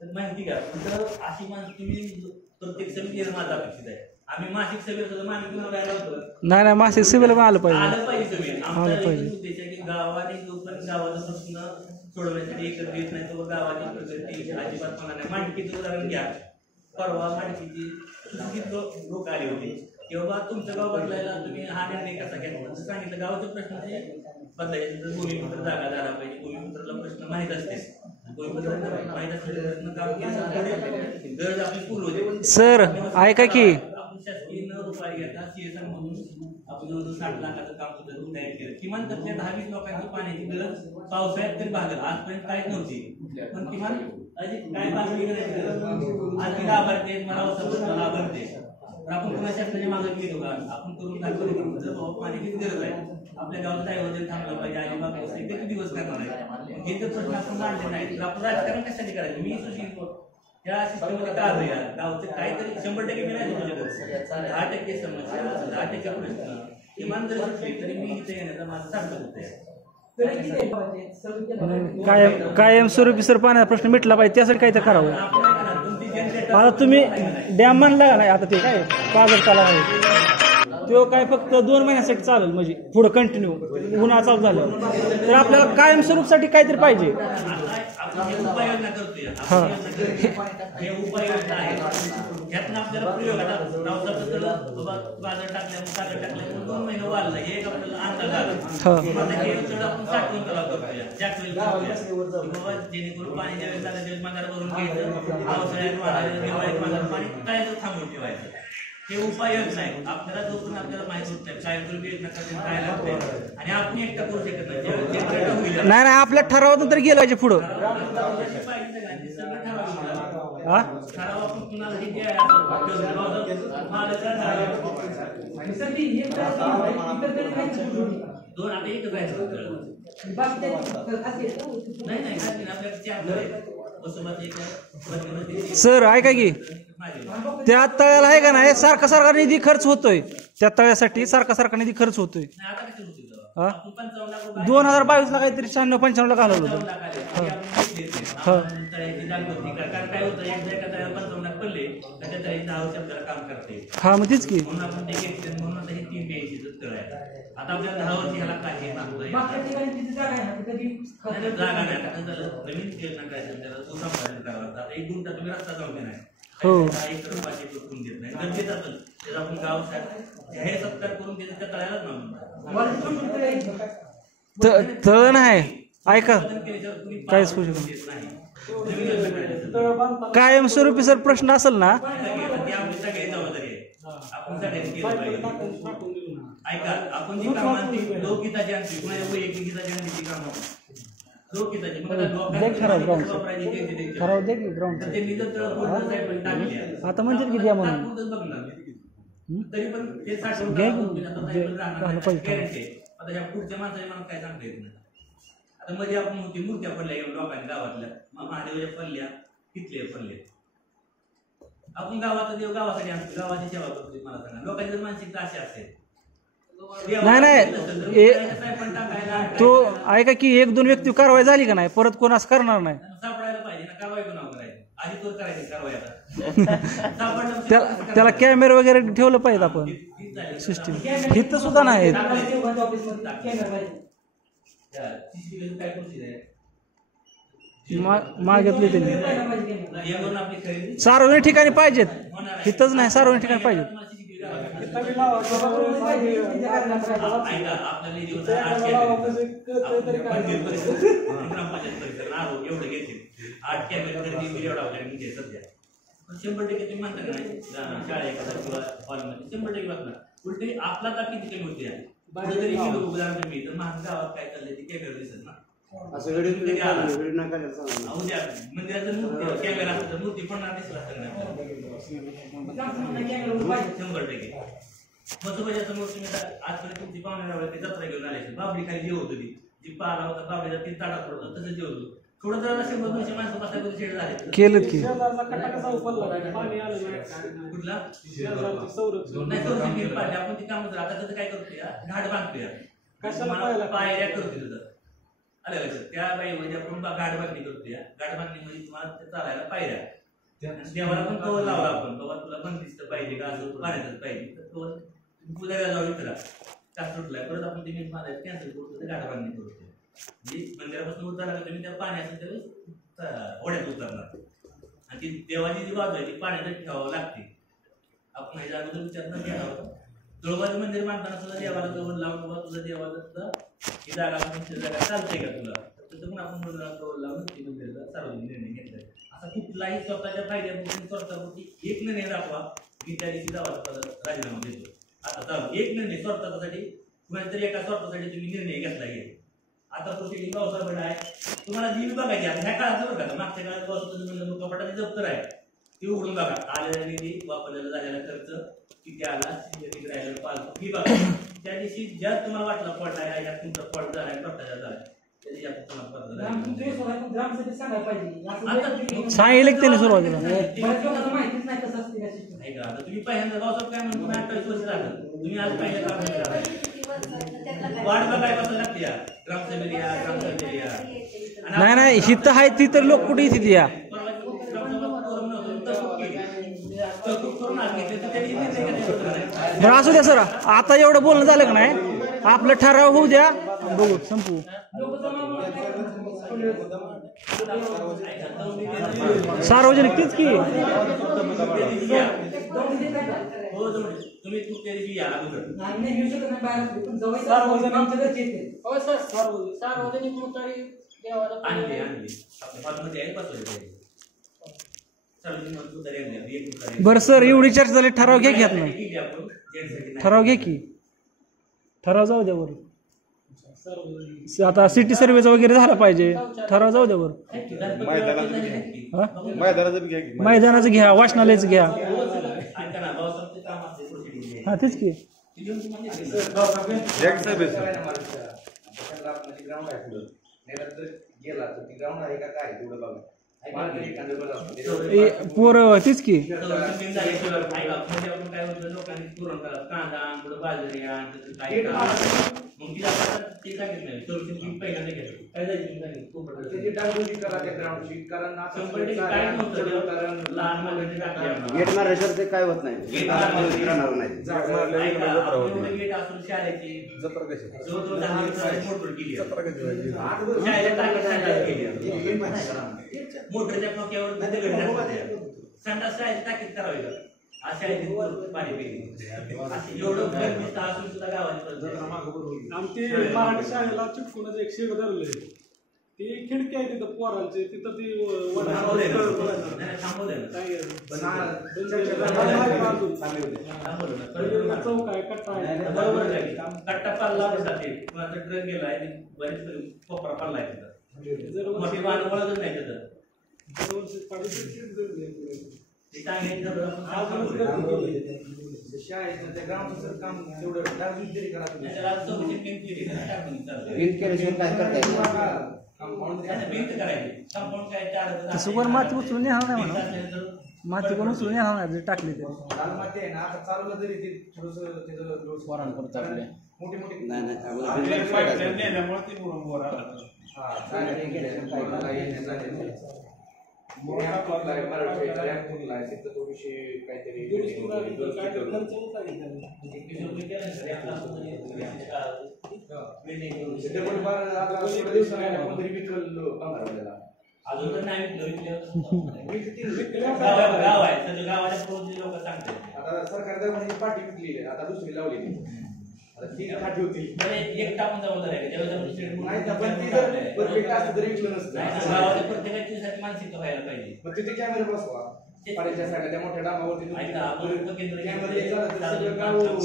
तर माहिती का तर अशी माहिती तुम्ही प्रत्येक समितीला माझा अपेक्षित आहे. आम्ही मासिक सभेत सुद्धा माहिती राहिला होतो नाही मासिक सभेला आलं पाहिजे सभेत आमचा उद्देश आहे की गावाने जो पण गावाचा प्रश्न सोडवण्यासाठी एकत्र येत नाही तो गावाची प्रगती अजिबात होणार नाही. मांडकीचं उदाहरण घ्या परवा मांडकीची सुशिक्षित लोक आले होते की बाबा तुमचं गाव बदलायला तुम्ही हा निर्णय कसा घेतला सांगितलं गावाचे प्रश्न बदलायचे भूमिपुत्र जागा झाला पाहिजे भूमिपुत्राला प्रश्न माहीत असते भूमिपुत्र माहीत असलेले प्रश्न काम केले गरज आपली पूर्ण होते. सर ऐका की आपण शासकीय न रुपये घेता CSR म्हणून आपण जवळजवळ 60 लाखाचं काम सुद्धा तयार केलं किमान त्यातल्या 10-20 लोकांची पाण्याची गरज पावसाळ्यात तरी भागेल आजपर्यंत काहीच नव्हती पण किमान काय बाकी आज लाभार्थी मला लाभार्थी आपण पुन्हा शासनाच्या मागे गेलो का आपण करून दाखवलं जर बाबा पाण्याची गरज आहे आपल्या गावात डायव्हर्जन थांबलं पाहिजे अलिबाग किती दिवस करणार आहे हे जर प्रश्न आपण मांडले नाही तर आपण राजकारण कशासाठी करायचं. मी सुशील त्या सिस्टममध्ये का या गावचं काहीतरी 100% मी नाही तुझ्याकडे 10% समस्या 10% प्रश्न किमान जर सुटली तरी मी इथे येण्याचा माझं सार्थक होत आहे. कायमस्वरूपी सर पाण्याचा प्रश्न मिटला पाहिजे त्यासाठी काय तर करावं. आपण तुमची जनरेटर आता तुम्ही डॅम म्हणला का नाही आता ते काय पाजर तलाव आहे तो काय फक्त 2 महिन्यासाठी चालेल म्हणजे पुढं कंटिन्यू उन्हाळा चालू झालं तर आपल्याला कायमस्वरूपसाठी काहीतरी पाहिजे. उपाययोजना करतोय हे उपाययोजना आहे यातनं आपल्याला प्रयोगाला बाजार टाकल्या 2 महिने वाढलं हे एक आपल्याला अंदाज आला आपण साठवून तलाव करतोय जेणेकरून पाणी ज्यावेळेस झालं त्यावेळेस माघार भरून घ्यायचं पावसाळ्यात वाढायला दिवाळीत माघार पाणी काय थांबवून ठेवायचं हे उपाययोजना आहे. आपल्याला जोपर्यंत आपल्याला माहित होत नाही कायमस्वरूपी योजना करते काय लागते आणि आपण एकटा करू शकत नाही. नाही आपल्या ठरावातून तर गेलं पाहिजे पुढं. ठराव आपण कुणालाही दोन आता एकच जायचं नाही सर ऐका की त्या तळ्याला आहे का नाही सारखा निधी खर्च होतोय त्या तळ्यासाठी सारखा निधी खर्च होतोय. 2022 ला काहीतरी 96-95 ला घालवलं होतं. हा मग तेच की आता आपल्याला 10 वर्ष ह्याला काय जागा नाही नवीन योजना करायचं त्याला दुसरा प्रयत्न करावा. 1 गुंठा तुम्ही रस्ता जाऊन नाही हो देत नाही गरजेचं असेल त्याचा आपण गाव जाहीर सत्कार करून त्याच्या त्या तळ्यालाच म्हणून तळ नाही ऐका काहीच कायमस्वरूपी सर प्रश्न असेल ना आपली सगळी जबाबदारी आहे आपण सगळ्यांनी केलं पाहिजे. ऐका आपण जी कामांची लोकहिताची आणली कुणाच्या वैयक्तिक हिताची आणली ती कामं लोकहिताची आता म्हणतात की द्या म्हणून तरी पण ते आता या पुढच्या माणसाने मला काय सांगता येत नाही. आता मध्ये आपण मूर्त्या पडल्या लोकांनी गावातल्या महादेवाच्या पडल्या तिथल्या पडल्या आपण गावाचा देव गावासाठी आणतो गावाची सेवा करतो. मला सांगा लोकांची जर मानसिकता अशी असेल नाही तो ऐका की 1-2 व्यक्ती कारवाई झाली का नाही परत कोण असं करणार नाही. सापडायला पाहिजे ना कारवाई कोणावर करायची आधी तो करायची कारवाई आता त्याला कॅमेरे वगैरे ठेवलं पाहिजे आपण सिस्टीम हित सुद्धा नाही मागितले त्यांनी सार्वजनिक ठिकाणी पाहिजेत हितच नाही सार्वजनिक ठिकाणी पाहिजेत. सध्या 100% तुम्ही म्हणता का नाही शाळेत किंवा हॉलमध्ये 100% बसणार उलटे आपला का किती कमी होते कुठेतरी गेलो उदाहरण मी तर माझ्या गावात काय चाललंय ते कॅमेरा दिसत ना मंदिराचं मूर्ती कॅमेरा असतं मूर्ती पण दिसला बसोबाच्या समोर तुम्ही आजपर्यंत तुमची पाहुणे जत्रा घेऊन आले बाबडी खाली जेवत होती जी पाला होता बाबडीला 3 ताटात पडतो तसं जेवतो थोडं जरा 100-200 माणसं बसायला शेड झाले केलं की कुठला नाही पाहिजे आपण ती काम आता कसं काय करतोय घाट बांधतोय पायऱ्या करतोय तिथं आलं लक्षात त्या बाई म्हणजे आपण घाट बांधणी करतोय घाट बांधणी म्हणजे तुम्हाला चालायला पायऱ्या देवाला पण कवर लावला आपण कवर तुला बंदिस्त पाहिजे का असं पाण्यातच पाहिजे तर कवर पुजाऱ्याला जाऊ विचारा तास सुटलाय परत आपण ते मारायचं कॅन्सल करतो ते घाट बांधणी करतोय म्हणजे मंदिरापासून उतरला का तुम्ही त्या पाणी असेल त्यावेळेस ओढ्यात उतरणार आणि ती देवाची जी बाजू आहे ती पाण्यात ठेवावं लागते. आपण ह्याच्या अगोदर विचार न केला होता तुळबाचं मंदिर बांधताना सुद्धा देवाला कवर लावून बाबा तुझं देवाला सुद्धा ही जागा जागा चालते का तुला तसं पण आपण मंदिराला कवर लावून ती मंदिराचा सार्वजनिक निर्णय घेतलाय. असा कुठलाही स्वतःच्या फायद्यापासून स्वतःपुरती एक निर्णय दाखवा की त्या दिवशी गावाचा राजीनामा देतो. आता चालू एक निर्णय स्वतःसाठी कुणाच्या तरी एका स्वतःसाठी तुम्ही निर्णय घेतला आहे. आता पुढची पावसाळा आहे तुम्हाला जी बघायची आता ह्या काळात बघा मागच्या काळात पावसाचं म्हणलं कपाटाची दप्तर आहे ती उघडून बघा आलेला निधी वापरलेला झालेला खर्च किती आला किती राहिलेला पालतो ही बघा त्या दिवशी ज्या तुम्हाला वाटला फॉल्ट आहे यात तुमचा फॉल्ट झालाय भ्रष्टाचार झालाय त्याची यात तुम्हाला सांगितलं त्यांनी सुरुवातीला आता तुम्ही पहिल्यांदा गावसाहेब काय म्हणतो 28 वर्ष झालं तुम्ही आज पहिल्या काम वाढ बघाय कसं लागते नाही हित आहे ती तर लोक कुठे येते या बरं असू द्या सर, आता एवढं बोलणं झालं का नाही, आपलं ठराव होऊ द्या, बघू संपू. सार्वजनिक तीच की तुम्ही तुमच्या दिवशी या अगोदर नाही घेऊ शकत नाही बाहेर असली, पण जवळ सार्वजनिक आमच्या घरचे येते. हो सर, सार्वजनिक मुतारी देवाला आणले आपल्या पाठमध्ये आहे पाठवले सार्वजनिक मुतारी आणले एक मुतारी. बरं सर, एवढी चर्चा झाली, ठराव घ्या घेत नाही, ठीक आहे आपण जेंट्ससाठी नाही. ठराव घ्या की, ठराव जाऊ द्या वर. आता सिटी सर्वेचा वगैरे झाला पाहिजे, ठराव जाऊ द्या वर. मैदानाचं बी घ्या की. मैदानाचं घ्या, वाचनालयाचं घ्या. ऐका ना, भाऊसाहेबचं काम असते प्रोसिडिंग हा तेच की. पोर तीच की लोकांनी पुरण कांदा पुढे बाजरी आणि मग तिला ते सांगितलं सर्व्हिसिंग पहिल्यांदा घेतलं काय जायचं लहान मुलांची काय होत नाही गेट असून शाळेची मोटर केली मोटरच्या ठोक्यावर संडास शाळेची टाकीत करावी लागेल अशा पाणी पिली एवढं असून सुद्धा गावात आमची मराठी शाळेला चिटकूनच एक शेड धरलंय, ती खिडकी आहे तिथं पोरांची, तिथं ती चौक आहे, कट्टा आहे, कट्टा पाल्ला ट्रक गेलाय बरेच कोपरा पाल्लाय तिथं मोठी वाहन वळतच नाही तिथं सुपर माती उचलून येणार नाही म्हणून, माती कोण उचलून येणार नाही टाकली तरी अजून तर नाही गाव आहे सगळं गावाच्या लोक सांगतात आता सरकार पाठी विकली आहे, आता दुसरी लावली ती काठी होती एक टाकून जबाबदार आहे प्रत्येकाची प्रत्येकाची मानसिकता व्हायला पाहिजे. मग तिथे कॅमेरे बसवा पाण्याच्या साड्या मोठ्या डामावरती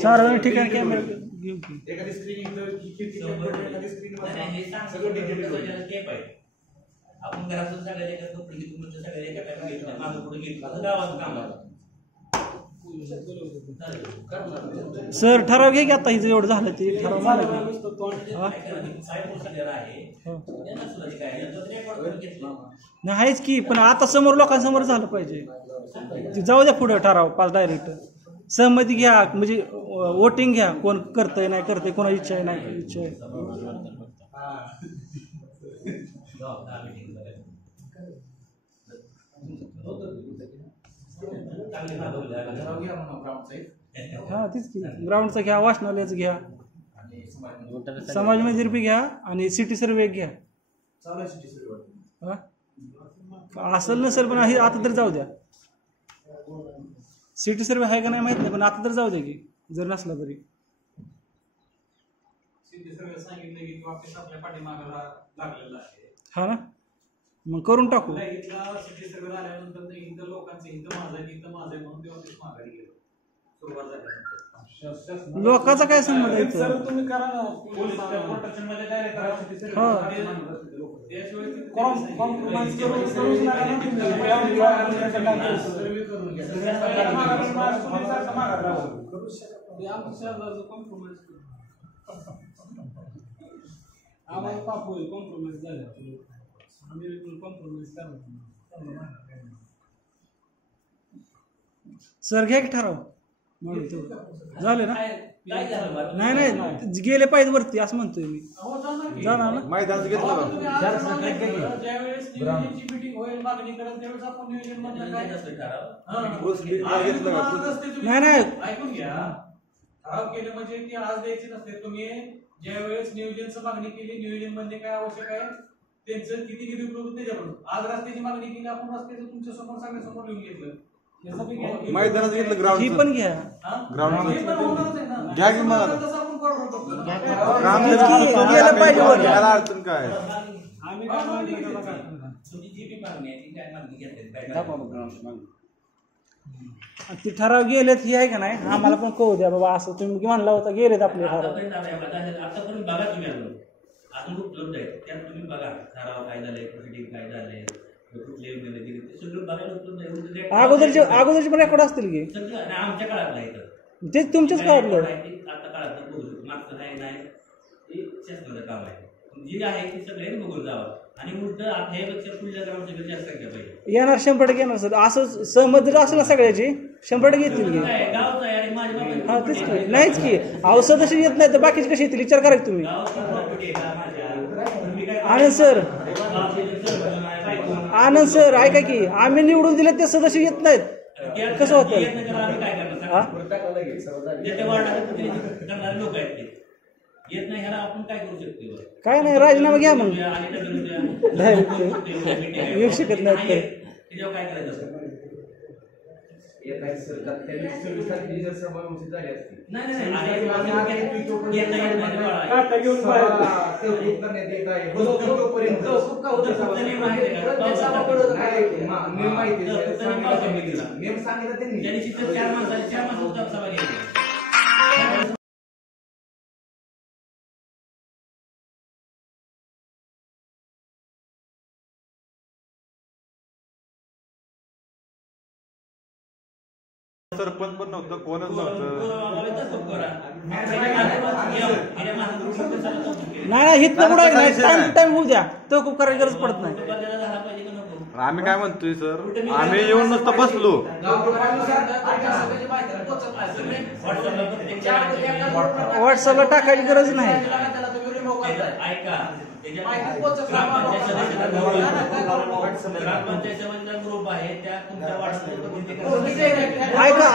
सार्वजनिक ठिकाणी कॅमेरा घेऊ की. एखादी स्क्रीन एखादी स्क्रीन आपण घरातून सगळ्या एका कपडे घेतो सगळ्या एका टाइम घेतलं माझं पुढे घेतलं गावात काम आलं. सर ठराव घे की आता हिचं एवढं झालं ते ठराव मला घे. नाही आहेच की, पण आता समोर लोकांसमोर झालं पाहिजे, ते जाऊ द्या पुढे ठराव पास डायरेक्ट सहमती घ्या, म्हणजे वोटिंग घ्या, कोण करतंय नाही करतंय, कोणाची इच्छा आहे नाही इच्छा आहे. हा तीच की, ग्राउंडचं घ्या, वाचनालयाचं घ्या, समाज मंदिर बी घ्या आणि सिटी सर्वे घ्या. असेल नसेल पण आता तर जाऊ द्या, सिटी सर्वे आहे का नाही माहित नाही, पण आता तर जाऊ द्या की जर नसला तरी. सिटी सर्वे सांगितलं की वापस आपल्या पाठीमागाला लागलेला आहे. हा ना, मग करून टाकू. इथला सिटी सर्वे झाल्यानंतर इथं लोकांचं इथं माझं म्हणून तेव्हा ते माघारी गेलो सुरुवात झाल्यानंतर. लोकांचा काय संबंध आहे सर तुम्ही करा ना, प्रोटेक्शन मध्ये डायरेक्ट करा सिटी सर्वे. त्याशिवाय कॉम्प्रोमाइज करून सर्वे करून घ्या. कॉम्प्रोमाइज आम्हाला पाप होईल कॉम्प्रोमाइज झालं, आम्ही कॉम्प्रोमाइज करणार. सर घ्या की ठराव झाले ना. नाही नाही गेले पाहिजे वरती असं म्हणतोय मी. जाणार ना मैदानाचं घेतलं ज्यावेळेस नियोजनाची मीटिंग होईल मागणी करेल त्यावेळेस आपण नियोजन नाही नाही ऐकून घ्या. ठराव केले म्हणजे ती आज द्यायची नसते. तुम्ही ज्या वेळेस नियोजनचं मागणी केली, नियोजन म्हणजे काय आवश्यक आहे, त्यांचं किती निधी उपलब्ध त्याच्याकडून. आज रस्त्याची मागणी केली आपण, रस्त्याचं तुमच्या समोर सगळ्यासमोर लिहून घेतलं. मैदानात घेतलं ही ग्राउंड पण घ्या. ग्राउंड हे पण होणारच आहे ना. घ्या की मग. तसं आपण करू शकतो. गेलं पाहिजे वर. त्याला अडचण काय आम्ही काय मागणी केली का? तुमची जी बी मागणी आहे ती काय मागणी घेतली काय ती ठराव गेलेत ही आहे का नाही, आम्हाला पण कळू द्या बाबा. असं तुम्ही म्हणला होता गेलेत आपले ठराव. आतापर्यंत बघा तुम्ही अजून उपलब्ध आहे त्यात तुम्ही बघा ठराव काय झालंय, प्रोसिडिंग काय झालंय, कुठले योजने दिले ते सगळं बघायला उपलब्ध आहे. अगोदरचे पण रेकॉर्ड असतील की सगळं आणि आमच्या काळातलं आहे तर ते तुमच्याच काढलं. आता काळात बघू मागचं नाही ते शासनाचं काम आहे. जे आहे ते सगळे बघून जावं आणि उलट आता यापेक्षा पुढल्या ग्रामसभेत जास्त संख्या पाहिजे. येणार 100% येणार सर. असं सहमत जर असेल ना सगळ्याची 100% येतील की. गावचं आहे आणि माझ्या हा तेच की. नाहीच की औषध तशी येत नाही तर बाकीचे कशी येतील विचार करा की तुम्ही. आनंद सर ऐका की आम्ही निवडून दिले ते सदस्य येत नाहीत कसं होतं. लोक आहेत ते येत नाही, ह्याला आपण काय करू शकतो. काय नाही राजीनामा घ्या मग. येऊ शकत नाही त्याच्यावर काय करायचं असतं. सरपंच पण नव्हतं, कोणच नव्हतं. नाही इथं कुठं नाही. टाइम टू टाइम होऊ द्या तो खूप करायची गरज पडत नाही. आम्ही काय म्हणतोय सर, आम्ही येऊन नुसतं बसलो. व्हॉट्सअपला टाकायची गरज नाही. ऐका ग्रुप आहे त्या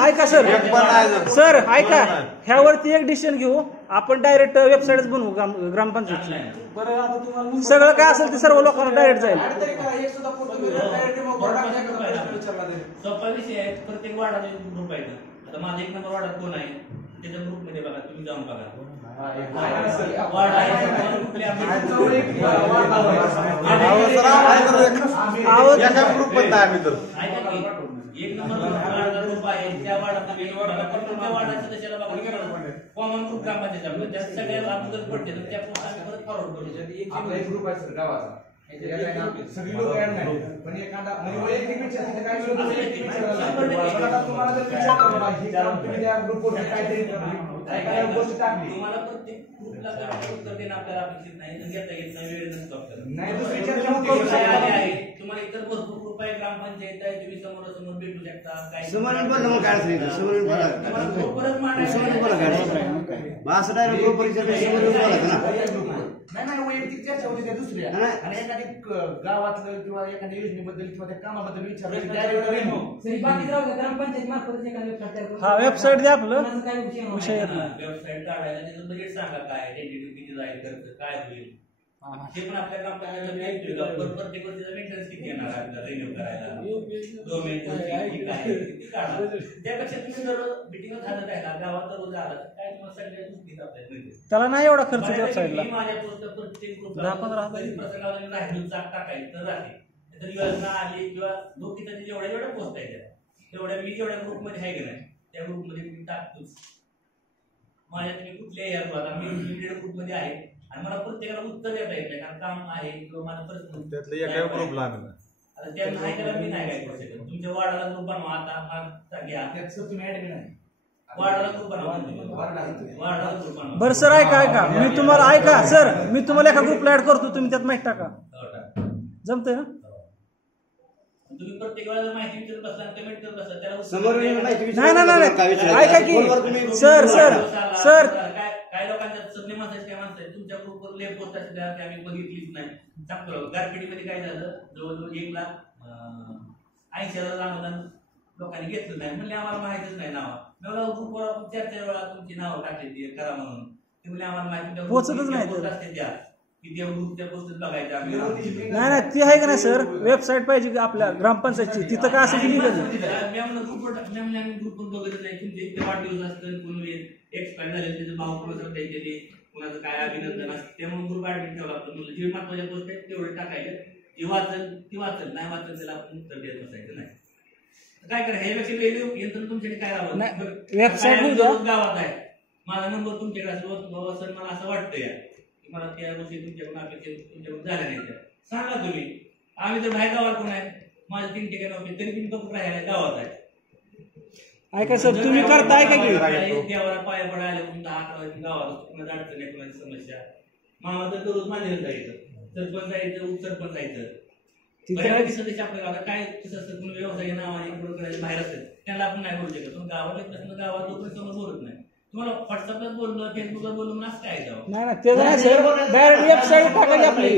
ऐका सर ऐका ह्यावरती एक डिसिजन घेऊ आपण. डायरेक्ट वेबसाईटच बनवू ग्रामपंचायतची. सगळं काय असेल ते सर्व लोकांना डायरेक्ट जाईल. सोपा विषय आहे. प्रत्येक वार्डात ग्रुप आहे. आता माझा 1 नंबर वार्डात कोण आहे त्याच्या ग्रुप मध्ये बघा, तुम्ही जाऊन बघा. ग्रुप पण नाही आम्ही तर. 1 नंबर वार्डाचा ग्रुप आहे त्या वार्डाचा त्याच्याला बघा कॉमन ग्रुप ग्रामपंचायत त्या सगळ्या अगोदर पडते त्या परत फॉरवर्ड करू. आपला एक ग्रुप आहे सर गावाचा, सगळी लोक ऍड नाही पण एखादा वैयक्तिक विचार काय तुम्हाला जर विचार ग्रुपवर काहीतरी गोष्ट टाकली तुम्हाला प्रत्येक ग्रुपला उत्तर देणं आपल्याला अपेक्षित नाही. घेता येत नाही, वेळ नसतो नाही दुसरी तुम्हाला इतर भरपूर ग्रुप आहे, ग्रामपंचायत आहे, तुम्ही समोरासमोर भेटू शकता. काय नाही वैयक्तिक चर्चा होती त्या दुसऱ्या आणि एखादी गावातलं किंवा एखाद्या योजनेबद्दल किंवा त्या कामाबद्दल हा वेबसाईट द्या आपलं विषय येत नाही. वेबसाईट काढायला त्याचं बजेट सांगा काय किती जाईल खर्च काय होईल ते पण आपल्या ग्रामपंचायत प्रत्येक वर्षीचा मेंटेनन्स किती येणार आपल्याला रिन्यू करायला 2 महिने त्यापेक्षा तुम्ही जर मिटिंग झालं राहिला गावात रोज आला काय तुम्हाला सगळ्या गोष्टी आपल्याला त्याला नाही एवढा खर्च वेबसाईटला. माझ्या प्रत्येक ग्रुपला प्रसंगाला राहिली टाकायची तर राहते. तर योजना आली किंवा लोकीच्या जेवढ्या पोस्ट आहे तेवढ्या मी जेवढ्या ग्रुपमध्ये आहे की नाही त्या ग्रुपमध्ये मी टाकतोच. माझ्या तुम्ही कुठल्याही आता मी लिमिटेड ग्रुपमध्ये आहे आणि मला प्रत्येकाला उत्तर देता येत नाही कारण काम आहे किंवा माझं परत ग्रुपला आता त्या नाही त्याला मी नाही काय करू शकत. तुमच्या वार्डाला ग्रुप बनवा आता मला घ्या तुम्ही ऍडमिन आहे वार्डाला ग्रुप बनवा वार्डाला ग्रुप बनवा. बरं सर ऐका मी तुम्हाला ऐका सर मी तुम्हाला एका ग्रुपला ऍड करतो तुम्ही त्यात माहिती टाका. जमतंय ना. तुम्ही प्रत्येक वेळेला माहिती विचारत बसला कमेंट करत बसला नाही त्याला ऐका की सर काय लोकांच्या सज्ञ माणसाचे काय माणसं आहे तुमच्या ग्रुपवर लेप पोस्ट असते ते आम्ही बघितलीच नाही. सांगतो गारपिटीमध्ये काय झालं जवळजवळ 1,80,000 अनुदान लोकांनी घेतलं नाही म्हणजे आम्हाला माहितीच नाही नावा मला ग्रुपवर 4 वेळा तुमची नावं टाकली करा म्हणून ते म्हणजे आम्हाला माहिती पोहोचतच नाही ते. द्या की त्या ग्रुपच्या पुस्तक बघायचं आम्ही नाही ती आहे का नाही सर वेबसाईट पाहिजे की आपल्या ग्रामपंचायतची तिथं काय असं लिहिलं आम्ही ग्रुपवर बघत नाही तुमचे इतके वाढदिवस असतं कोणी एक्सपायर झाले त्याचं भावपूर्ण द्यायचे कुणाचं काय अभिनंदन असतं त्यामुळे ग्रुप ऍडमिट ठेवला लागतो जे महत्वाच्या गोष्ट आहेत तेवढे टाकायचे ती वाचल नाही वाचल त्याला आपण उत्तर देत बसायचं नाही काय करा ह्यापेक्षा वेगळी यंत्रणा तुमच्याकडे काय राहतं वेबसाईट गावात आहे माझा नंबर तुमच्याकडे असतो बाबा सर मला असं वाटतं या मला त्या गोष्टी तुमच्याकडून तुमच्याकडून झाल्या नाही त्या सांगा तुम्ही आम्ही तर बाहेर गावात कोण आहे माझं 3 ठिकाणी नव्हते तरी पण बघून राहायला गावात आहे ऐका सर तुम्ही करताय का की देवाला पाया पडायला 10-11 गावात कुणाचं अडचण आहे कुणाची समस्या मामा तर दररोज मांडलं जायचं सरपंच जायचं उपसरपंच जायचं सदस्य आपल्या गावात काय कसं असतं कोणी व्यवसाय नावाने बाहेर असेल त्यांना आपण नाही बोलू शकत पण गावात गावात लोक समोर बोलत नाही तुम्हाला व्हॉट्सअपला बोललं फेसबुकला बोललं म्हणून असं काय जावं नाही ते नाही सर डायरेक्ट वेबसाईट टाकायची आपली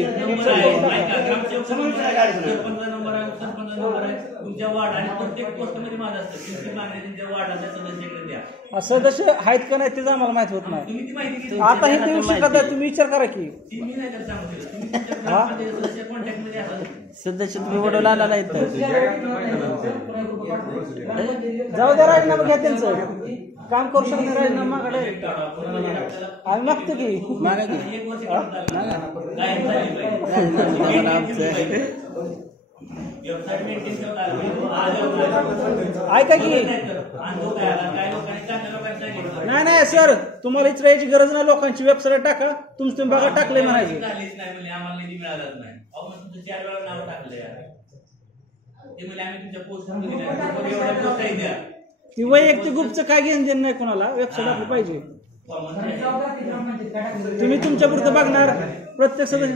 सरपंच नंबर आहे तुमच्या वार्ड आणि प्रत्येक पोस्टमध्ये माझं असतं तुमची मागणी तुमच्या वार्डाच्या सदस्याकडे द्या सदस्य आहेत का नाही तेच आम्हाला माहित होत नाही तुम्ही ती माहिती घेतली आता हे देऊ शकत नाही तुम्ही विचार करा की ती मी नाही तर सांगू शकत तुम्ही तुमच्या ग्रामपंचायत सदस्य कॉन्टॅक्टमध्ये असाल सदस्य तुम्ही वडवला आला नाही तर जाऊ द्या राजीनामा घ्या त्यांचं काम करू शकत नाही राजीनामाकडे आम्ही मागतो की मागा की एक वर्ष कायम झाली पाहिजे वेबसाईट मेंटेन ऐका की नाही नाही सर तुम्हाला इथं यायची गरज नाही लोकांची वेबसाईट टाका तुमचं तुम्ही बघा टाकलंय म्हणायचं आम्हाला निधी मिळालाच नाही अहो मग तुमचं 4 वेळा नाव टाकलंय ते म्हणजे आम्ही तुमच्या पोस्ट द्या ती वैयक्तिक ग्रुपचं काय घेणं देणं नाही कोणाला वेबसाईट आपली पाहिजे तुम्ही तुमच्या पुरतं बघणार प्रत्येक सदस्य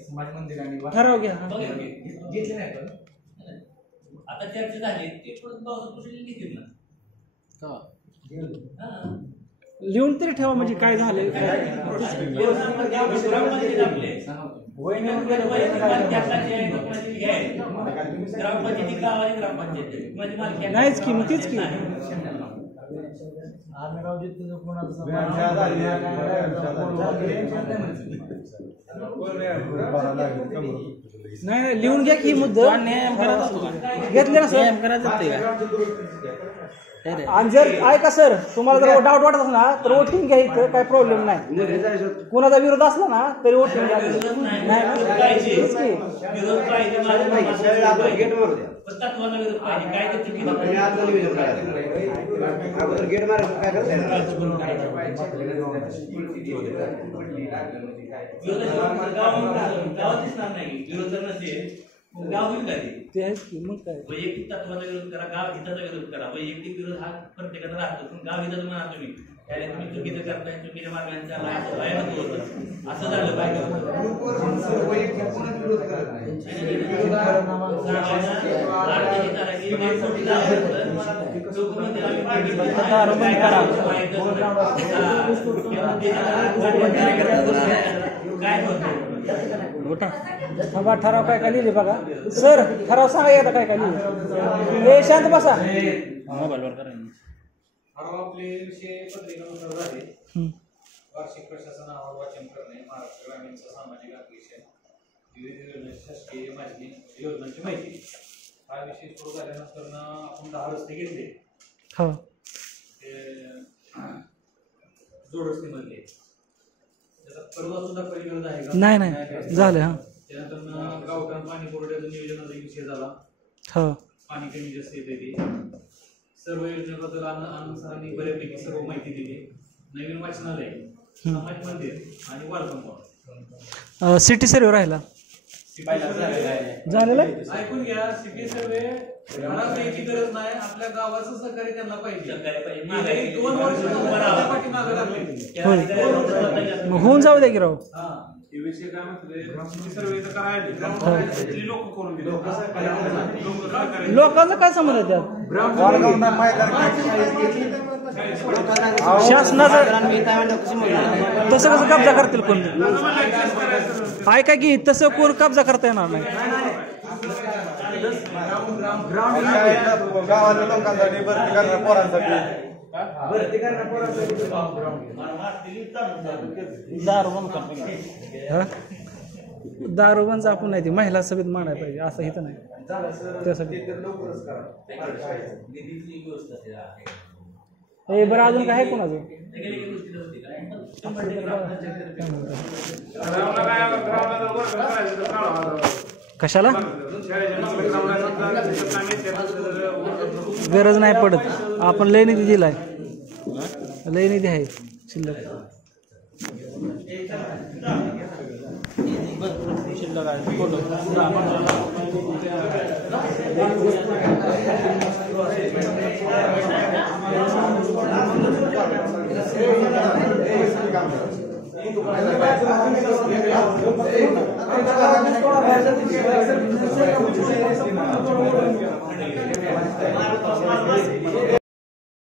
समाज मंदिरांनी ठराव घ्या घेतले नाही पण आता चर्चा झाली ते घेतील ना लिहून तरी ठेवा म्हणजे काय झालंय नाहीच की मग तीच की नाही लिहून घ्या की मुद्दा घेतले ना सर आणि जर ऐका सर तुम्हाला जर डाऊट वाटत असला ना तर वोटिंग घ्या इथं काही प्रॉब्लेम नाही कुणाचा विरोध असला ना तरी वोटिंग घ्या गाव होईल का ते आहेच की मग काय वैयक्तिक तत्वाचा विरोध करा गाव हिताचा विरोध करा वैयक्तिक विरोध हा प्रत्येकाला राहतो पण गाव हिताचं म्हणा तुम्ही त्याला तुम्ही चुकीचं करताय चुकीच्या मार्गाने असं झालं पाहिजे काय थांबा ठराव काय काय लिहिले बघा सर ठराव सांगा आता काय काय लिहिले शांत बसा मोबाईलवर करायचं ठराव आपले विषय पत्रिकानुसार झाले वार्षिक प्रशासन अहवाल वाचन करणे महाराष्ट्र ग्रामीणचा सामाजिक विषय विविध योजना शासकीय माहिती योजनांची माहिती हा विषय सुरू झाल्यानंतर आपण 10 रस्ते घेतले हो जोड रस्तेमध्ये परवा सुद्धा परिगणना आहे का नाही नाही झालं हा त्यानंतर गावठाण पाणी पुरवठ्याचं नियोजनाचा विषय झाला हो पाणी कमी जास्त येते ते सर्व योजनेबद्दल अनुसारांनी बऱ्यापैकी सर्व माहिती दिली नवीन वाचनालय समाज मंदिर आणि वाल कंपाऊंड सिटी सर्वे राहिला झालेला ऐकून घ्या सिटी सर्वे घरात यायची गरज नाही आपल्या गावाचं सहकार्य त्यांना पाहिजे 2 वर्ष पाठीमागे लागले होऊन जाऊ द्या की राव हे विषय काय म्हणते सर्वे तर करायला लोक करून दिले लोकांचा काय संबंध आहे त्यात शासनाचं तसं कसं कब्जा करतील कोण ऐका की तसं कोण कब्जा करता येणार नाही गावातल्या लोकांसाठी भरती करणाऱ्या पोरांसाठी भरती करणार पोरांसाठी दारू बंद कर. हा दारू बंद आपण नाही ती महिला सभेत मांडायला पाहिजे असं इथं नाही झालं सर त्यासाठी. ते तर लवकरच करा निधीची व्यवस्था ते आहे. हे बरं अजून काय आहे कोणाचं सगळ्या गोष्टी होती काय कशाला शाळेच्या मागल्या ग्राउंडला समजा तिथं आम्ही त्या गरज नाही पडत आपण लय निधी दिलाय लय निधी आहे शिल्लक शिल्लक आहे. फोटो.